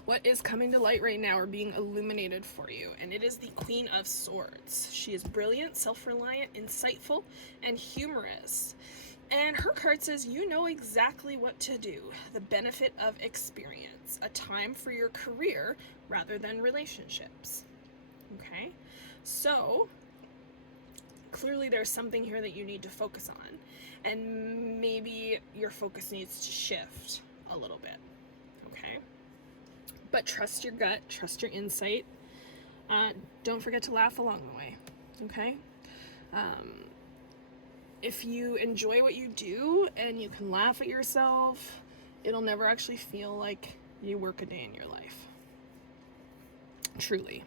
What is coming to light right now or being illuminated for you? And it is the Queen of Swords. She is brilliant, self-reliant, insightful, and humorous. And her card says, you know exactly what to do. The benefit of experience. A time for your career rather than relationships. Okay, so clearly there's something here that you need to focus on, and maybe your focus needs to shift a little bit, okay? But trust your gut, trust your insight. Don't forget to laugh along the way, okay? If you enjoy what you do and you can laugh at yourself, it'll never actually feel like you work a day in your life, truly.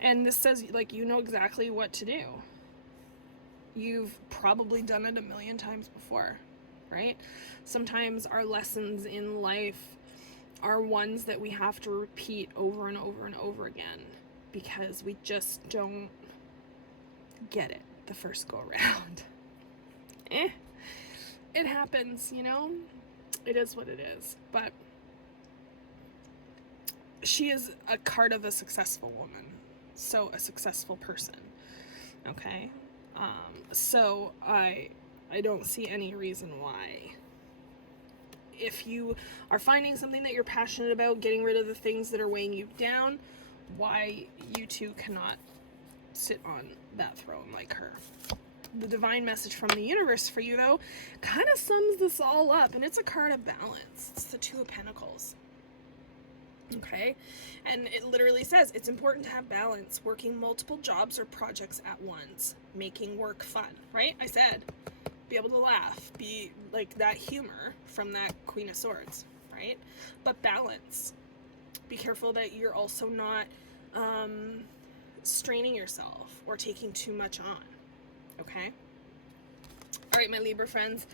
And this says, like, you know exactly what to do. You've probably done it 1,000,000 times before, right? Sometimes our lessons in life are ones that we have to repeat over and over and over again because we just don't get it the first go around. It happens, you know? It is what it is. But she is a card of a successful woman. So a successful person, okay? So I don't see any reason why, if you are finding something that you're passionate about, getting rid of the things that are weighing you down, why you too cannot sit on that throne like her. The divine message from the universe for you, though, kind of sums this all up, and it's a card of balance. It's the Two of Pentacles. Okay, and it literally says it's important to have balance, working multiple jobs or projects at once, making work fun, right? I said, be able to laugh, be like that humor from that Queen of Swords, right? But balance. Be careful that you're also not straining yourself or taking too much on, okay? All right, my Libra friends,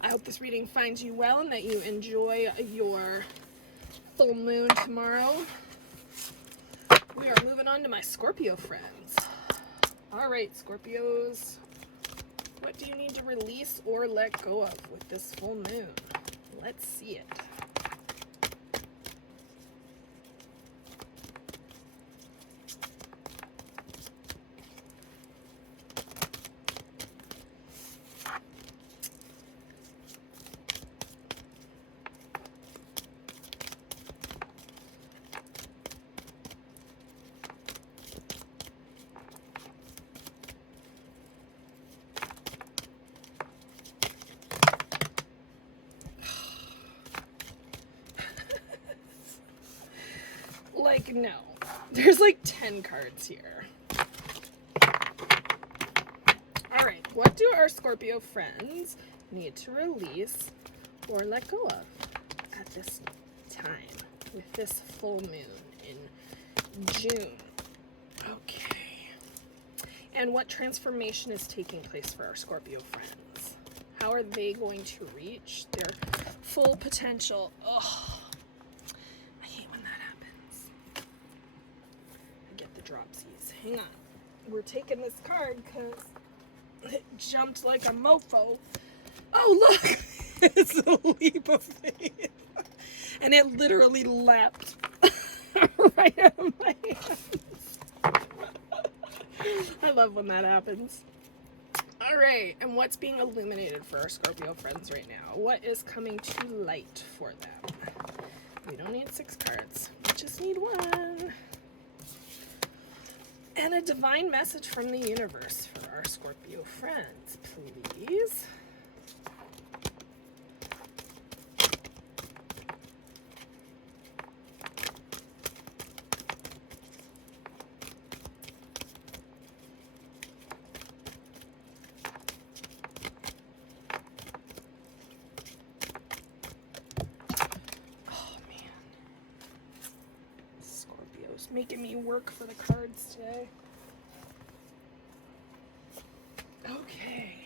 I hope this reading finds you well and that you enjoy your full moon tomorrow. We are moving on to my Scorpio friends. All right, Scorpios, what do you need to release or let go of with this full moon? Let's see it. Like, no. There's like 10 cards here. Alright, what do our Scorpio friends need to release or let go of at this time with this full moon in June? Okay. And what transformation is taking place for our Scorpio friends? How are they going to reach their full potential? Ugh. Dropsies. Hang on. We're taking this card because it jumped like a mofo. Oh, look! It's a leap of faith. And it literally leapt right out of my hands. I love when that happens. Alright, and what's being illuminated for our Scorpio friends right now? What is coming to light for them? We don't need 6 cards. We just need 1. And a divine message from the universe for our Scorpio friends, please. Oh, man. Scorpio's making me work for the cards today. Okay.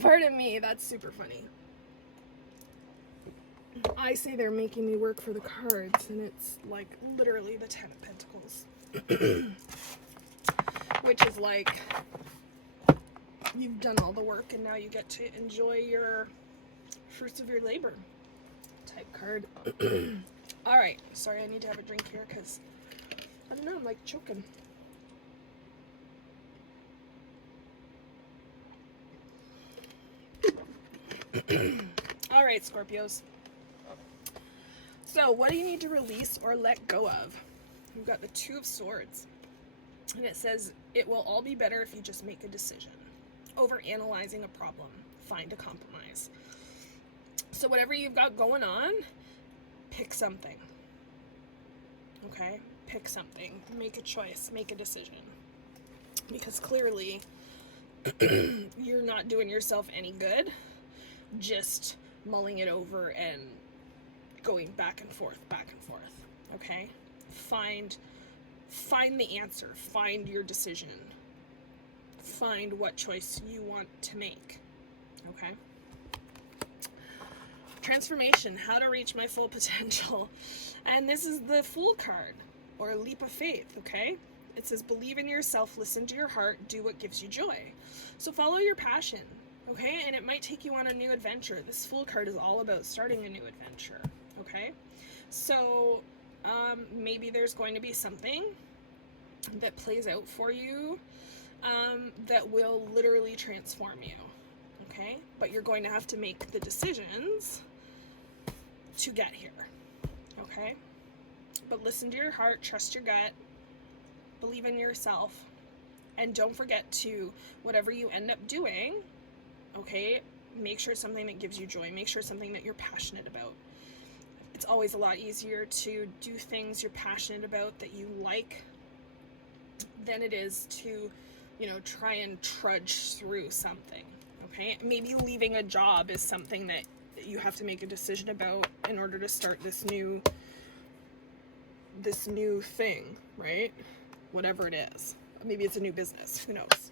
Pardon me, that's super funny. I say they're making me work for the cards, and it's like literally the 10 of Pentacles. Which is like, you've done all the work and now you get to enjoy your fruits of your labor type card. Alright, sorry, I need to have a drink here because, I don't know, I'm like choking. Alright, Scorpios. So, what do you need to release or let go of? You've got the 2 of Swords. And it says, it will all be better if you just make a decision. Over analyzing a problem, find a compromise. So whatever you've got going on, pick something. Okay? Pick something. Make a choice. Make a decision. Because clearly, you're not doing yourself any good just mulling it over and going back and forth, okay? Find the answer, find your decision, find what choice you want to make, okay? Transformation, how to reach my full potential. And this is the Fool card, or a leap of faith, okay? It says, believe in yourself, listen to your heart, do what gives you joy. So follow your passion. Okay, and it might take you on a new adventure. This Fool card is all about starting a new adventure, okay? So, maybe there's going to be something that plays out for you that will literally transform you, okay? But you're going to have to make the decisions to get here, okay? But listen to your heart, trust your gut, believe in yourself, and don't forget to, whatever you end up doing, okay, make sure it's something that gives you joy. Make sure it's something that you're passionate about. It's always a lot easier to do things you're passionate about, that you like, than it is to, you know, try and trudge through something, okay? Maybe leaving a job is something that you have to make a decision about in order to start this new thing, right? Whatever it is, Maybe it's a new business. Who knows?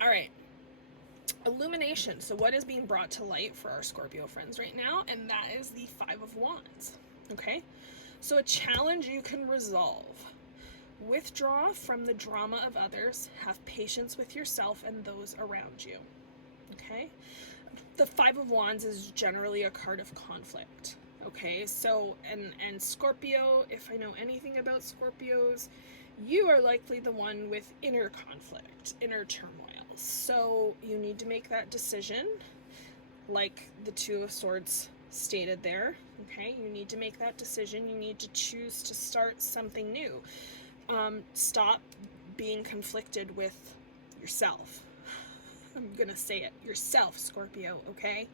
All right. Illumination. So what is being brought to light for our Scorpio friends right now? And that is the Five of Wands. Okay? So a challenge you can resolve. Withdraw from the drama of others. Have patience with yourself and those around you. Okay? The Five of Wands is generally a card of conflict. Okay? So, and Scorpio, if I know anything about Scorpios, you are likely the one with inner conflict, inner turmoil. So you need to make that decision, like the Two of Swords stated there. Okay, you need to make that decision. You need to choose to start something new. Stop being conflicted with yourself. I'm gonna say it, yourself, Scorpio, okay?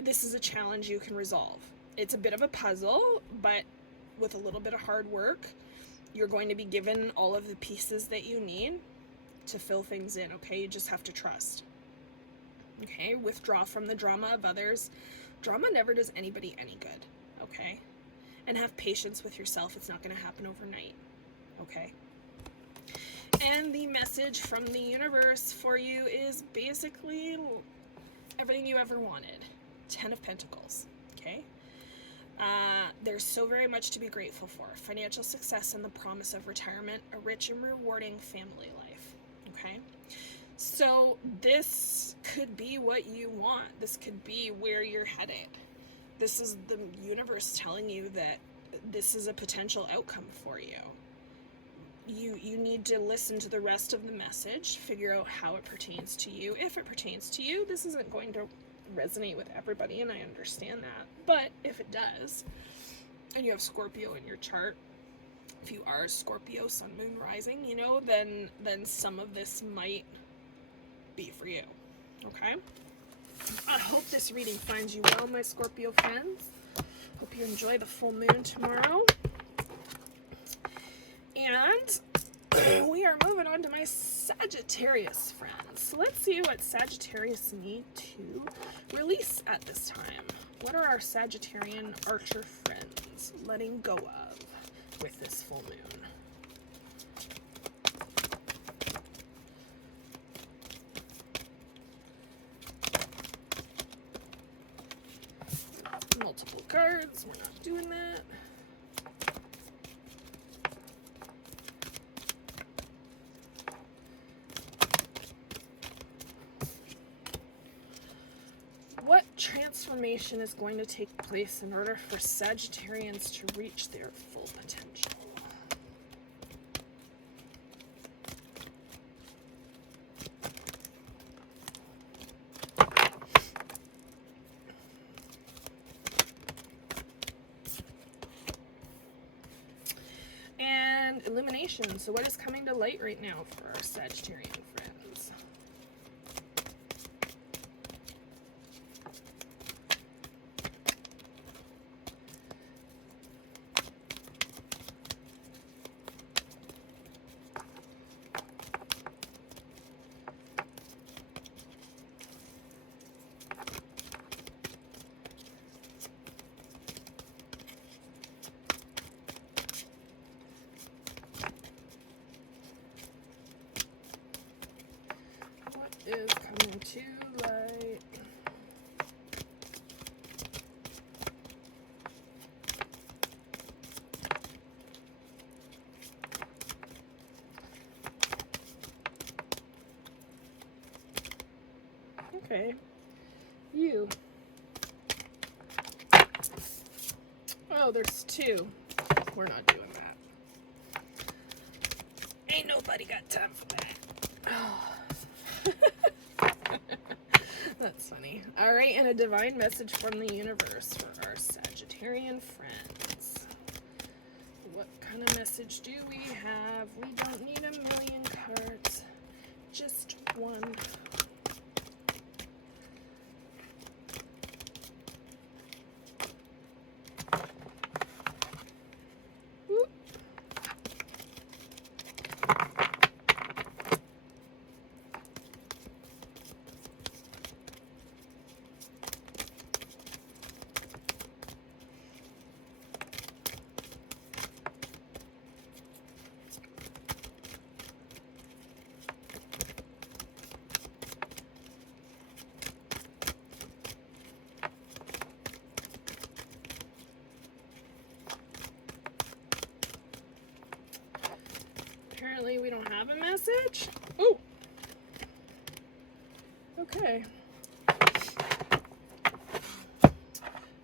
This is a challenge you can resolve. It's a bit of a puzzle, but with a little bit of hard work, you're going to be given all of the pieces that you need to fill things in, okay? You just have to trust. Okay, withdraw from the drama of others. Drama never does anybody any good, okay? And have patience with yourself. It's not going to happen overnight, okay? And the message from the universe for you is basically everything you ever wanted. 10 of Pentacles, okay? There's so very much to be grateful for. Financial success and the promise of retirement, a rich and rewarding family life, okay? So this could be what you want. This could be where you're headed. This is the universe telling you that this is a potential outcome for you. You need to listen to the rest of the message, figure out how it pertains to you. If it pertains to you, this isn't going to resonate with everybody, and I understand that. But if it does, and you have Scorpio in your chart, if you are Scorpio, Sun, Moon, Rising, you know, then some of this might be for you, okay? I hope this reading finds you well, my Scorpio friends. Hope you enjoy the full moon tomorrow. And we are moving on to my Sagittarius friends. So let's see what Sagittarius need to release at this time. What are our Sagittarian Archer friends letting go of with this full moon? Multiple cards, we're not doing that. What transformation is going to take place in order for Sagittarians to reach their full potential? And illumination. So what is coming to light right now for our Sagittarian friends? Is coming to light. Okay, you. Oh, there's two. We're not doing that. Ain't nobody got time for that. Oh. That's funny. All right, and a divine message from the universe for our Sagittarian friends. What kind of message do we have? We don't need a million cards, just one. Whoop. Apparently we don't have a message. Oh! Okay.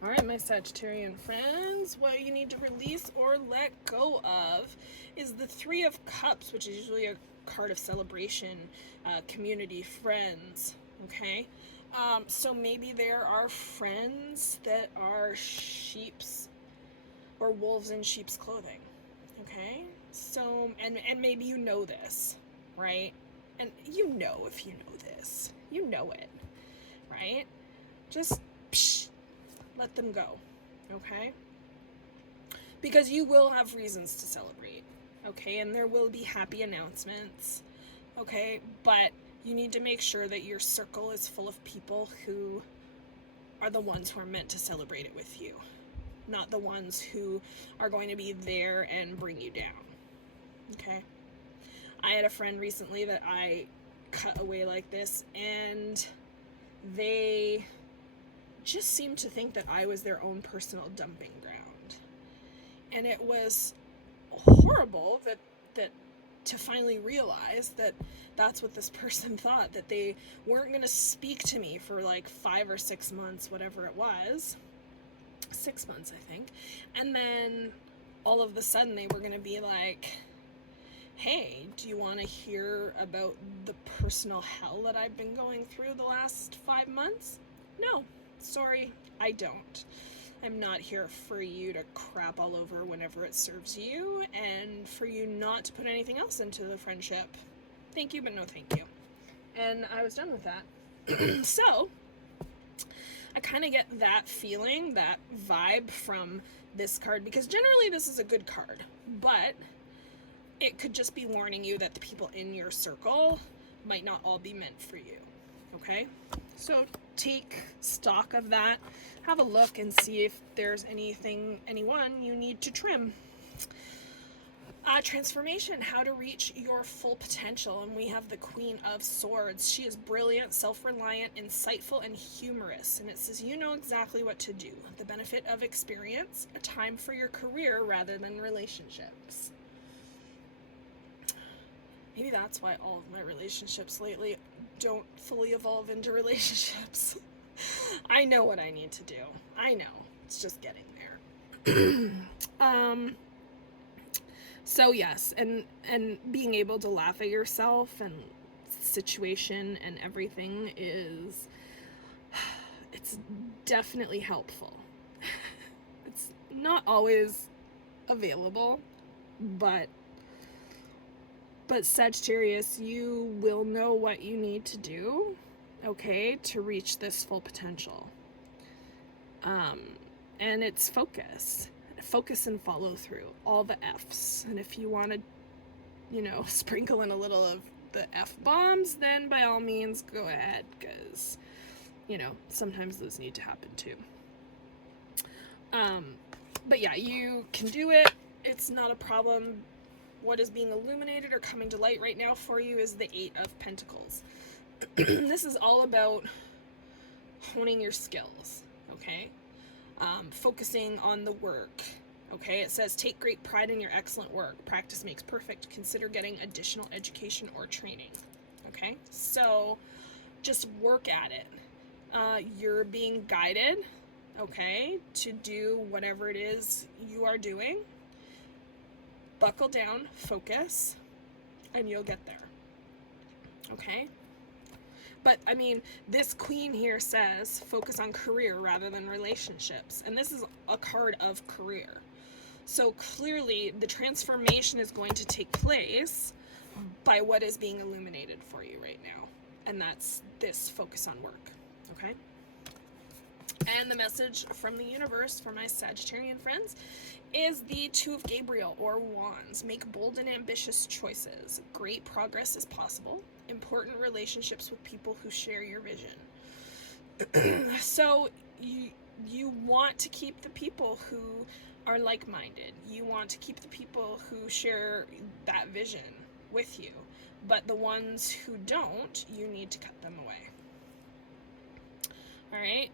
Alright, my Sagittarian friends, what you need to release or let go of is the Three of Cups, which is usually a card of celebration, community, friends, okay? So maybe there are friends that are sheep's or wolves in sheep's clothing, okay? So, and maybe you know this, right? And you know if you know this. You know it, right? Just let them go, okay? Because you will have reasons to celebrate, okay? And there will be happy announcements, okay? But you need to make sure that your circle is full of people who are the ones who are meant to celebrate it with you, not the ones who are going to be there and bring you down, okay? I had a friend recently that I cut away like this, and they just seemed to think that I was their own personal dumping ground. And it was horrible that to finally realize that that's what this person thought, that they weren't going to speak to me for like 5 or 6 months, whatever it was. 6 months, I think. And then all of a sudden they were going to be like, hey, do you want to hear about the personal hell that I've been going through the last 5 months? No, sorry, I don't. I'm not here for you to crap all over whenever it serves you, and for you not to put anything else into the friendship. Thank you, but no thank you. And I was done with that. So, I kind of get that feeling, that vibe from this card, because generally this is a good card, but it could just be warning you that the people in your circle might not all be meant for you, okay? So take stock of that, have a look and see if there's anyone you need to trim. Transformation, how to reach your full potential, and we have the Queen of Swords. She is brilliant, self-reliant, insightful, and humorous, and it says you know exactly what to do. The benefit of experience, a time for your career rather than relationships. Maybe that's why all of my relationships lately don't fully evolve into relationships. I know what I need to do. I know. It's just getting there. So yes, and being able to laugh at yourself and situation and everything it's definitely helpful. It's not always available, but Sagittarius, you will know what you need to do, okay, to reach this full potential. And it's focus and follow through, all the F's. And if you want to, sprinkle in a little of the F-bombs, then by all means go ahead, because, sometimes those need to happen too. But yeah, you can do it. It's not a problem. What is being illuminated or coming to light right now for you is the 8 of Pentacles. This is all about honing your skills, okay? Focusing on the work, okay? It says, take great pride in your excellent work. Practice makes perfect. Consider getting additional education or training, okay? So just work at it. You're being guided, okay, to do whatever it is you are doing. Buckle down, focus, and you'll get there, okay? But, I mean, this queen here says focus on career rather than relationships. And this is a card of career. So clearly the transformation is going to take place by what is being illuminated for you right now. And that's this focus on work, okay? And the message from the universe for my Sagittarian friends is the 2 of Gabriel, or Wands. Make bold and ambitious choices. Great progress is possible. Important relationships with people who share your vision. So you want to keep the people who are like-minded. You want to keep the people who share that vision with you. But the ones who don't, you need to cut them away. All right?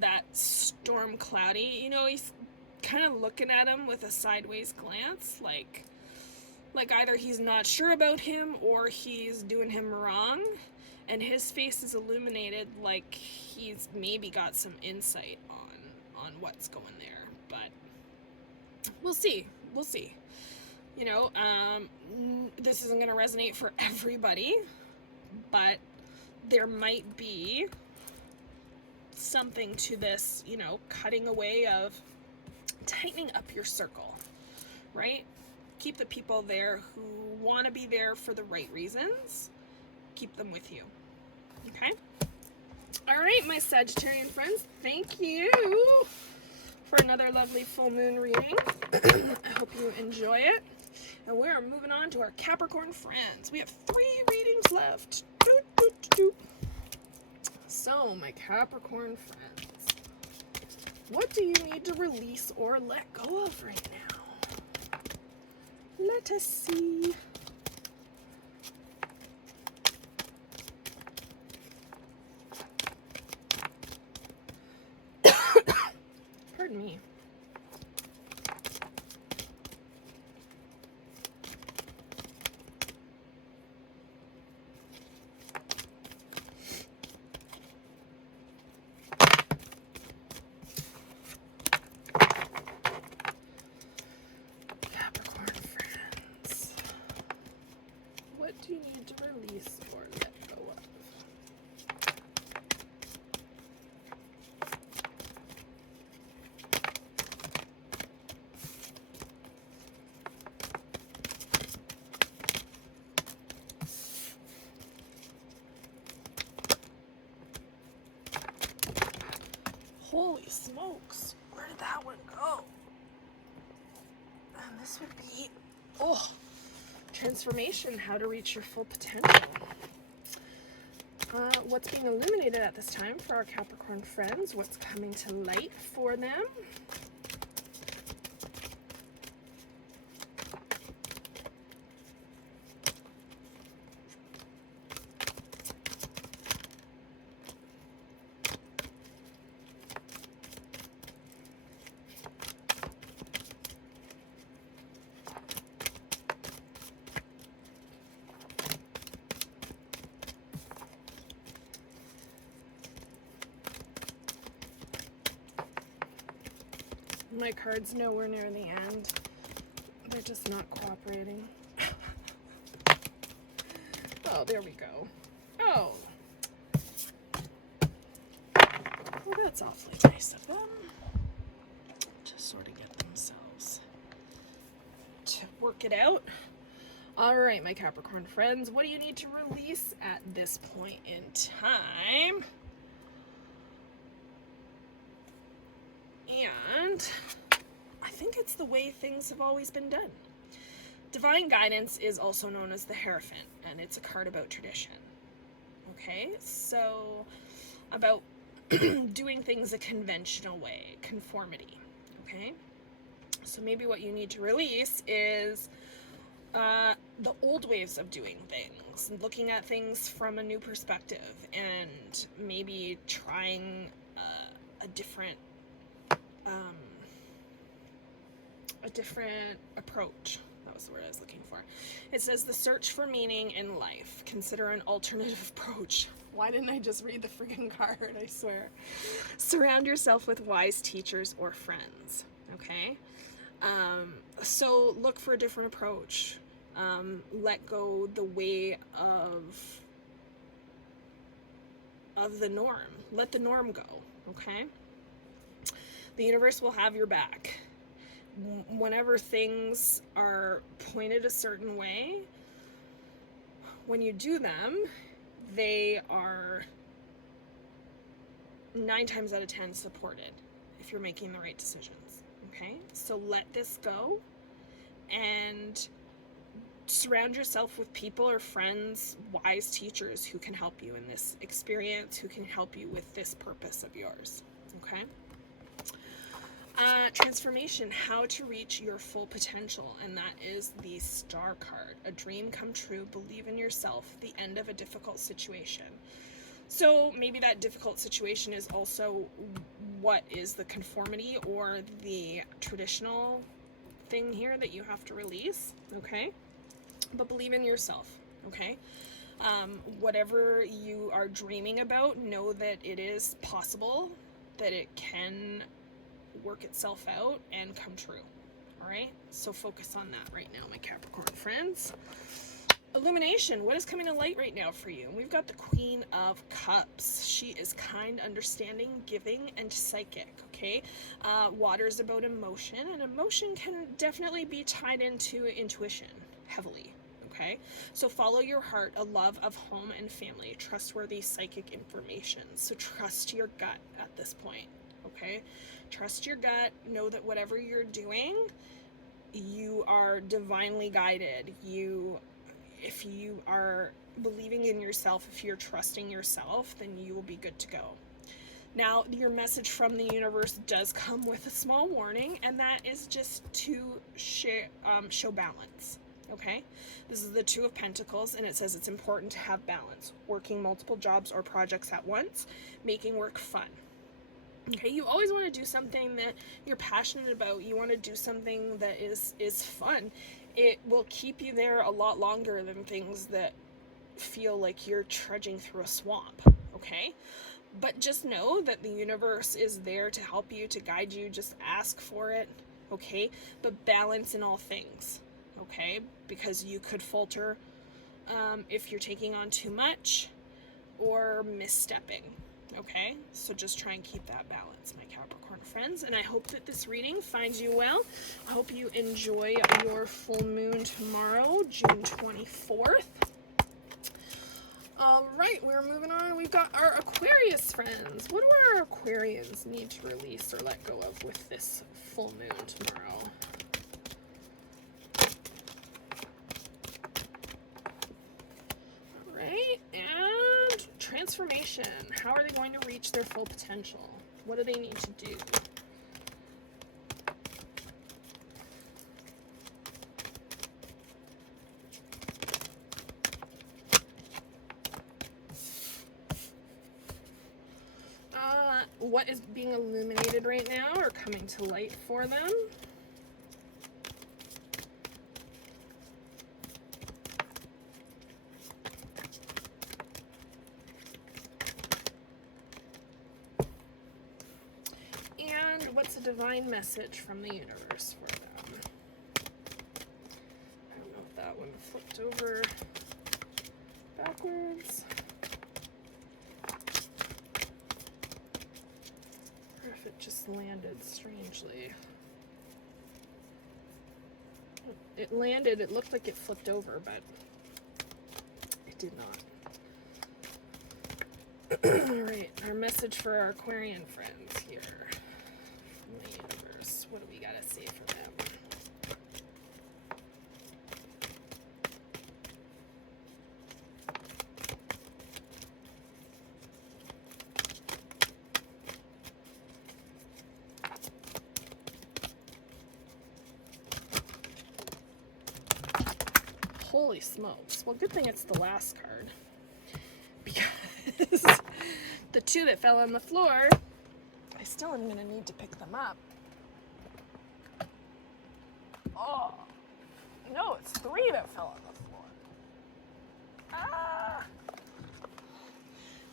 That storm cloudy, he's kind of looking at him with a sideways glance, like, Like either he's not sure about him or he's doing him wrong, and his face is illuminated like he's maybe got some insight on what's going there. But we'll see. We'll see. You know, this isn't going to resonate for everybody, but there might be something to this, you know, cutting away of tightening up your circle, right? Keep the people there who want to be there for the right reasons. Keep them with you. Okay? All right, my Sagittarian friends, thank you for another lovely full moon reading. I hope you enjoy it. And we're moving on to our Capricorn friends. We have 3 readings left. So, my Capricorn friends, what do you need to release or let go of right now? Let us see. Pardon me. Do you need to release or let go of? Holy smokes, where did that one go? And this would be, oh, transformation, how to reach your full potential. What's being illuminated at this time for our Capricorn friends? What's coming to light for them? My card's nowhere near the end. They're just not cooperating. Oh, there we go. Oh. Well, that's awfully nice of them. Just sort of get themselves to work it out. All right, my Capricorn friends, what do you need to release at this point in time? And I think it's the way things have always been done. Divine Guidance is also known as the Hierophant, and it's a card about tradition. Okay, so about doing things a conventional way, conformity. Okay, so maybe what you need to release is the old ways of doing things, looking at things from a new perspective, and maybe trying a different approach. That was the word I was looking for. It says the search for meaning in life. Consider an alternative approach. Why didn't I just read the freaking card? I swear. Surround yourself with wise teachers or friends. Okay? So look for a different approach. Let go the way of the norm. Let the norm go. Okay? The universe will have your back. Whenever things are pointed a certain way, when you do them, they are 9 times out of 10 supported if you're making the right decisions. Okay? So let this go and surround yourself with people or friends, wise teachers who can help you in this experience, who can help you with this purpose of yours. Okay? Transformation, how to reach your full potential, and that is the Star card. A dream come true, believe in yourself, the end of a difficult situation. So maybe that difficult situation is also what is the conformity or the traditional thing here that you have to release, okay? but believe in yourself, okay? Whatever you are dreaming about, know that it is possible, that it can work itself out and come true. All right, so focus on that right now, my Capricorn friends. Illumination, what is coming to light right now for you? We've got the Queen of Cups. She is kind, understanding, giving, and psychic, okay? Water is about emotion, and emotion can definitely be tied into intuition heavily, okay? So follow your heart, a love of home and family, trustworthy psychic information. So trust your gut at this point, okay? Trust your gut. Know that whatever you're doing, you are divinely guided. If you are believing in yourself, if you're trusting yourself, then you will be good to go. Now, your message from the universe does come with a small warning, and that is just to show balance, okay? This is the Two of Pentacles, and it says it's important to have balance, working multiple jobs or projects at once, making work fun. Okay, you always want to do something that you're passionate about. You want to do something that is fun. It will keep you there a lot longer than things that feel like you're trudging through a swamp, okay? But just know that the universe is there to help you, to guide you. Just ask for it, okay? But balance in all things, okay? Because you could falter if you're taking on too much or misstepping. Okay, so just try and keep that balance, my Capricorn friends. And I hope that this reading finds you well. I hope you enjoy your full moon tomorrow, June 24th. All right, we're moving on. We've got our Aquarius friends. What do our Aquarians need to release or let go of with this full moon tomorrow? All right, and transformation. How are they going to reach their full potential? What do they need to do? What is being illuminated right now or coming to light for them? And what's a divine message from the universe for them? I don't know if that one flipped over backwards. Or if it just landed strangely. It landed, it looked like it flipped over, but it did not. Alright, our message for our Aquarian friends here from the universe. What do we gotta say for them? Holy smokes. Well, good thing it's the last card. Because the two that fell on the floor, I still am going to need to pick them up. Oh, no, it's three that fell on the floor. Ah!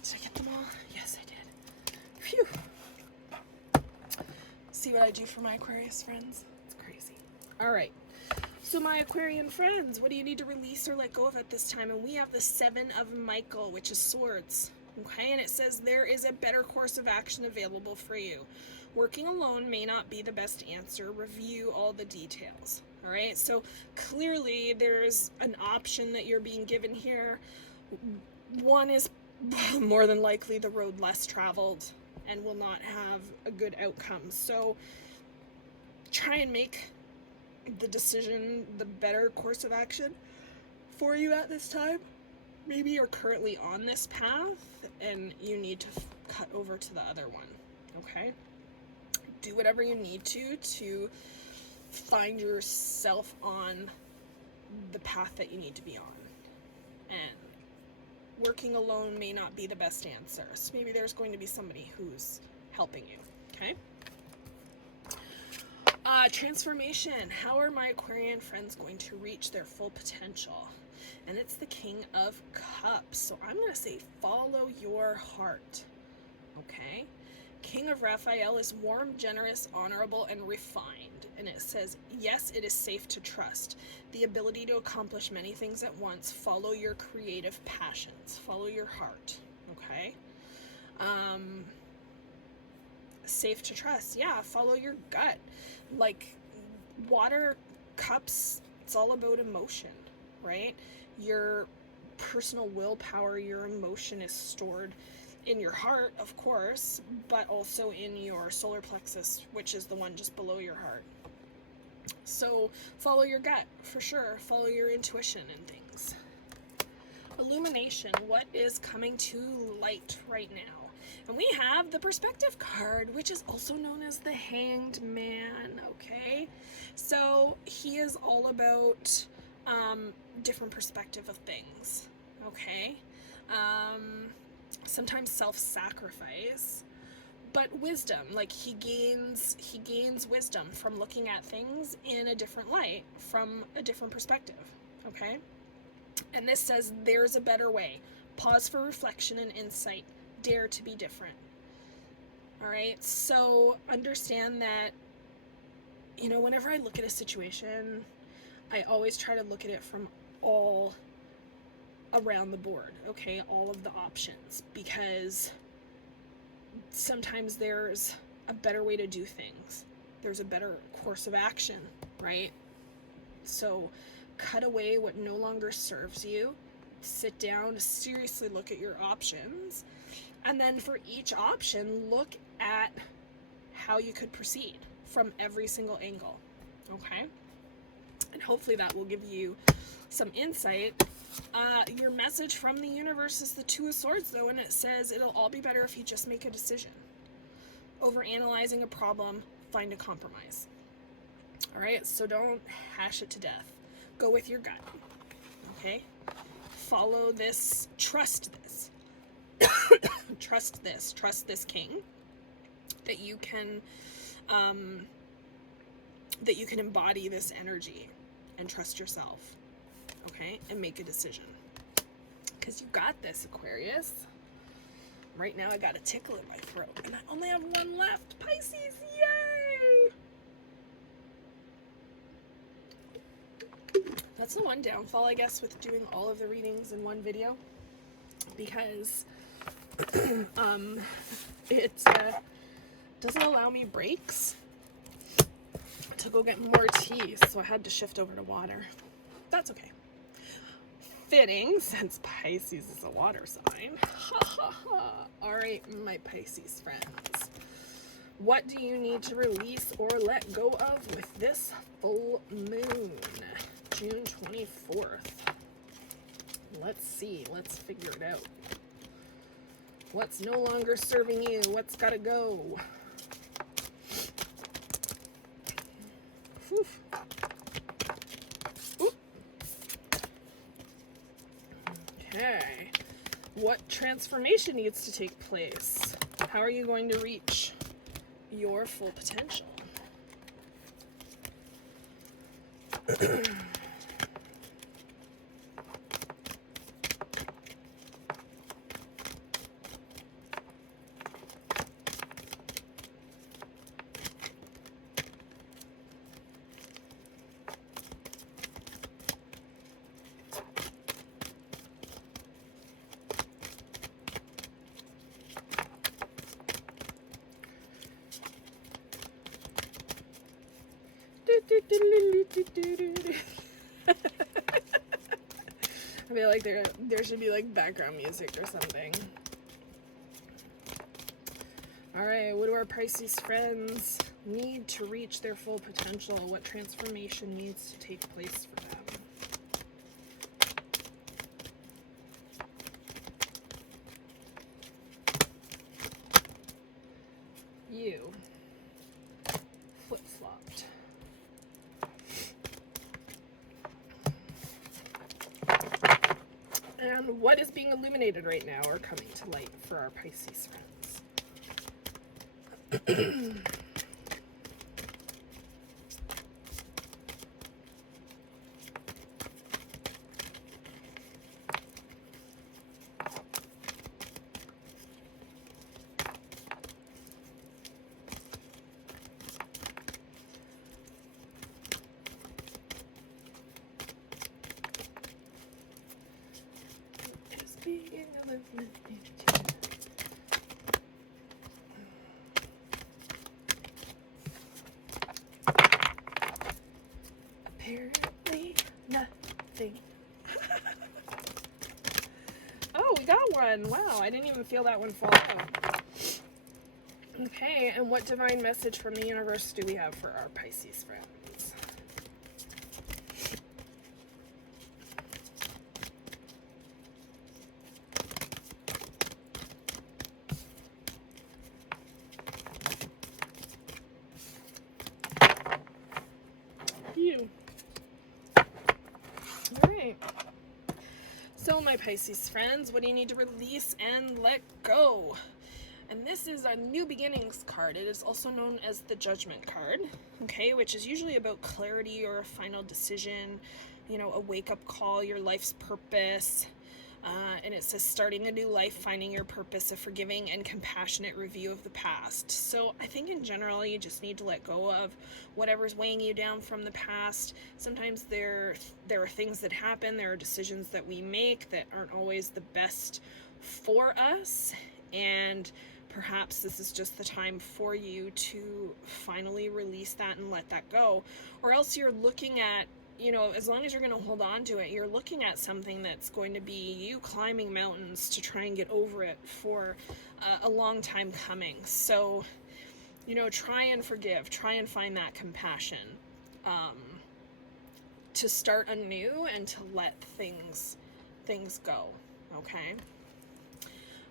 Did I get them all? Yes, I did. Phew. See what I do for my Aquarius friends? It's crazy. All right. So my Aquarian friends, what do you need to release or let go of at this time? And we have the Seven of Michael, which is swords. Okay, and it says there is a better course of action available for you. Working alone may not be the best answer. Review all the details. All right, so clearly there's an option that you're being given here. One is more than likely the road less traveled and will not have a good outcome. So try and make the decision, the better course of action for you at this time. Maybe you're currently on this path and you need to cut over to the other one, okay? Do whatever you need to find yourself on the path that you need to be on. And working alone may not be the best answer. So maybe there's going to be somebody who's helping you, okay? Transformation. How are my Aquarian friends going to reach their full potential? And it's the King of Cups. So I'm going to say follow your heart. Okay? King of Raphael is warm, generous, honorable, and refined. And it says, yes, it is safe to trust. The ability to accomplish many things at once. Follow your creative passions. Follow your heart. Okay? Safe to trust. Yeah, follow your gut. Like, water cups, it's all about emotion, right? Your personal willpower, your emotion is stored in your heart, of course, but also in your solar plexus, which is the one just below your heart. So follow your gut, for sure. Follow your intuition and things. Illumination. What is coming to light right now? And we have the perspective card, which is also known as the Hanged Man, okay? So he is all about different perspective of things, okay? Sometimes self-sacrifice, but wisdom. Like he gains wisdom from looking at things in a different light, from a different perspective, okay? And this says, there's a better way. Pause for reflection and insight. Dare to be different. All right, so understand that, you know, whenever I look at a situation, I always try to look at it from all around the board, okay, all of the options, because sometimes there's a better way to do things. There's a better course of action, right? So cut away what no longer serves you. Sit down, seriously look at your options. And then for each option, look at how you could proceed from every single angle, okay? And hopefully that will give you some insight. Your message from the universe is the Two of Swords, though, and it says it'll all be better if you just make a decision. Overanalyzing a problem, find a compromise. All right, so don't hash it to death. Go with your gut, okay? Follow this, trust this. Trust this king, that you can embody this energy and trust yourself, okay, and make a decision, because you got this, Aquarius. Right now I got a tickle in my throat and I only have one left. Pisces, yay! That's the one downfall, I guess, with doing all of the readings in one video, because it doesn't allow me breaks to go get more tea, so I had to shift over to water. That's okay. Fitting, since Pisces is a water sign. Ha ha ha. Alright, my Pisces friends. What do you need to release or let go of with this full moon? June 24th. Let's see. Let's figure it out. What's no longer serving you? What's gotta go? Whew. Oop. Okay. What transformation needs to take place? How are you going to reach your full potential? I feel like there should be like background music or something. Alright, what do our Pisces friends need to reach their full potential? What transformation needs to take place for them? You flip-flopped. And what is being illuminated right now or coming to light for our Pisces friends? Apparently nothing. Oh, we got one. Wow, I didn't even feel that one fall out. Okay, and what divine message from the universe do we have for our Pisces friends? Alright. So, my Pisces friends, what do you need to release and let go? And this is a new beginnings card. It is also known as the Judgment card, okay, which is usually about clarity or a final decision, you know, a wake-up call, your life's purpose. And it says starting a new life, finding your purpose, a forgiving and compassionate review of the past. So I think in general, you just need to let go of whatever's weighing you down from the past. Sometimes there are things that happen, there are decisions that we make that aren't always the best for us, and perhaps this is just the time for you to finally release that and let that go. Or else you're looking at, you know, as long as you're going to hold on to it, you're looking at something that's going to be you climbing mountains to try and get over it for a long time coming. So, you know, try and forgive, try and find that compassion, to start anew and to let things go, okay?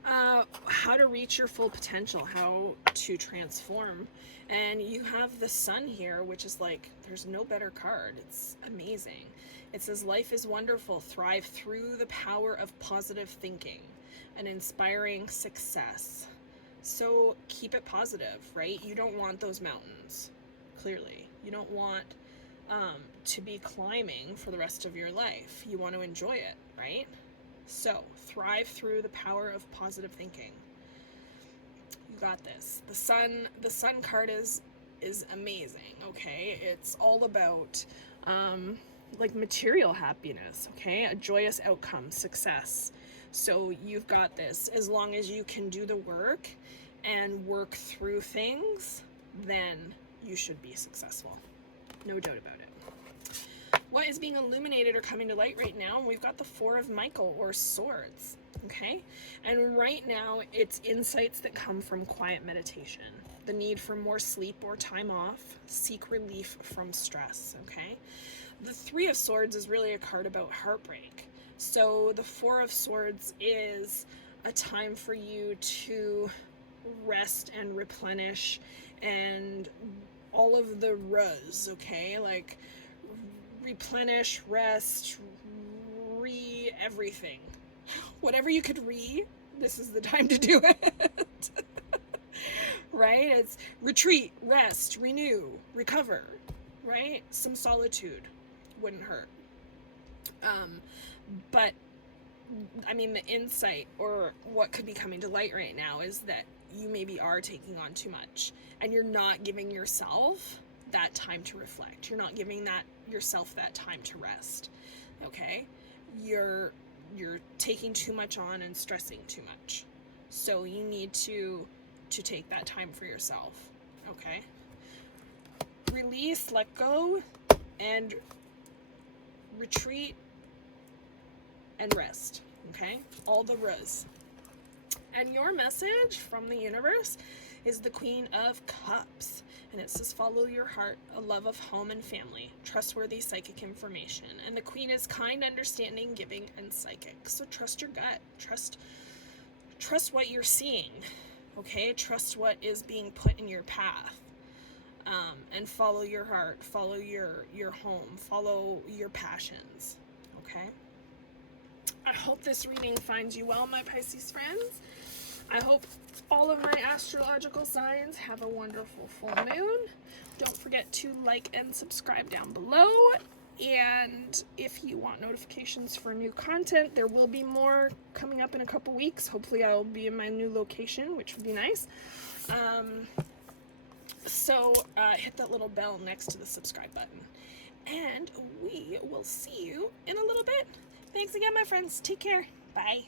How to reach your full potential, how to transform. And you have the Sun here, which is like, there's no better card. It's amazing. It says, life is wonderful. Thrive through the power of positive thinking and inspiring success. So keep it positive, right? You don't want those mountains, clearly. You don't want to be climbing for the rest of your life. You want to enjoy it, right? So thrive through the power of positive thinking. You got this. The sun card is amazing, okay? It's all about like material happiness, okay? A joyous outcome, success. So you've got this. As long as you can do the work and work through things, then you should be successful. No doubt about it. What is being illuminated or coming to light right now? We've got the Four of Michael, or Swords, okay? And right now, it's insights that come from quiet meditation, the need for more sleep or time off, seek relief from stress, okay? The Three of Swords is really a card about heartbreak. So the Four of Swords is a time for you to rest and replenish and all of the ruz, okay? Like, replenish, rest, everything. Whatever you could this is the time to do it. Right? It's retreat, rest, renew, recover, right? Some solitude wouldn't hurt. But I mean, the insight or what could be coming to light right now is that you maybe are taking on too much and you're not giving yourself that time to reflect. You're not giving yourself that time to rest. Okay? You're taking too much on and stressing too much. So you need to take that time for yourself. Okay? Release, let go, and retreat and rest. Okay? All the ruz. And your message from the universe is the Queen of Cups. And it says, follow your heart, a love of home and family, trustworthy psychic information. And the Queen is kind, understanding, giving, and psychic. So trust your gut. Trust what you're seeing. Okay? Trust what is being put in your path. And follow your heart. Follow your home. Follow your passions. Okay? I hope this reading finds you well, my Pisces friends. I hope all of my astrological signs have a wonderful full moon. Don't forget to like and subscribe down below. And if you want notifications for new content, there will be more coming up in a couple weeks. Hopefully I'll be in my new location, which would be nice. So hit that little bell next to the subscribe button. And we will see you in a little bit. Thanks again, my friends. Take care. Bye.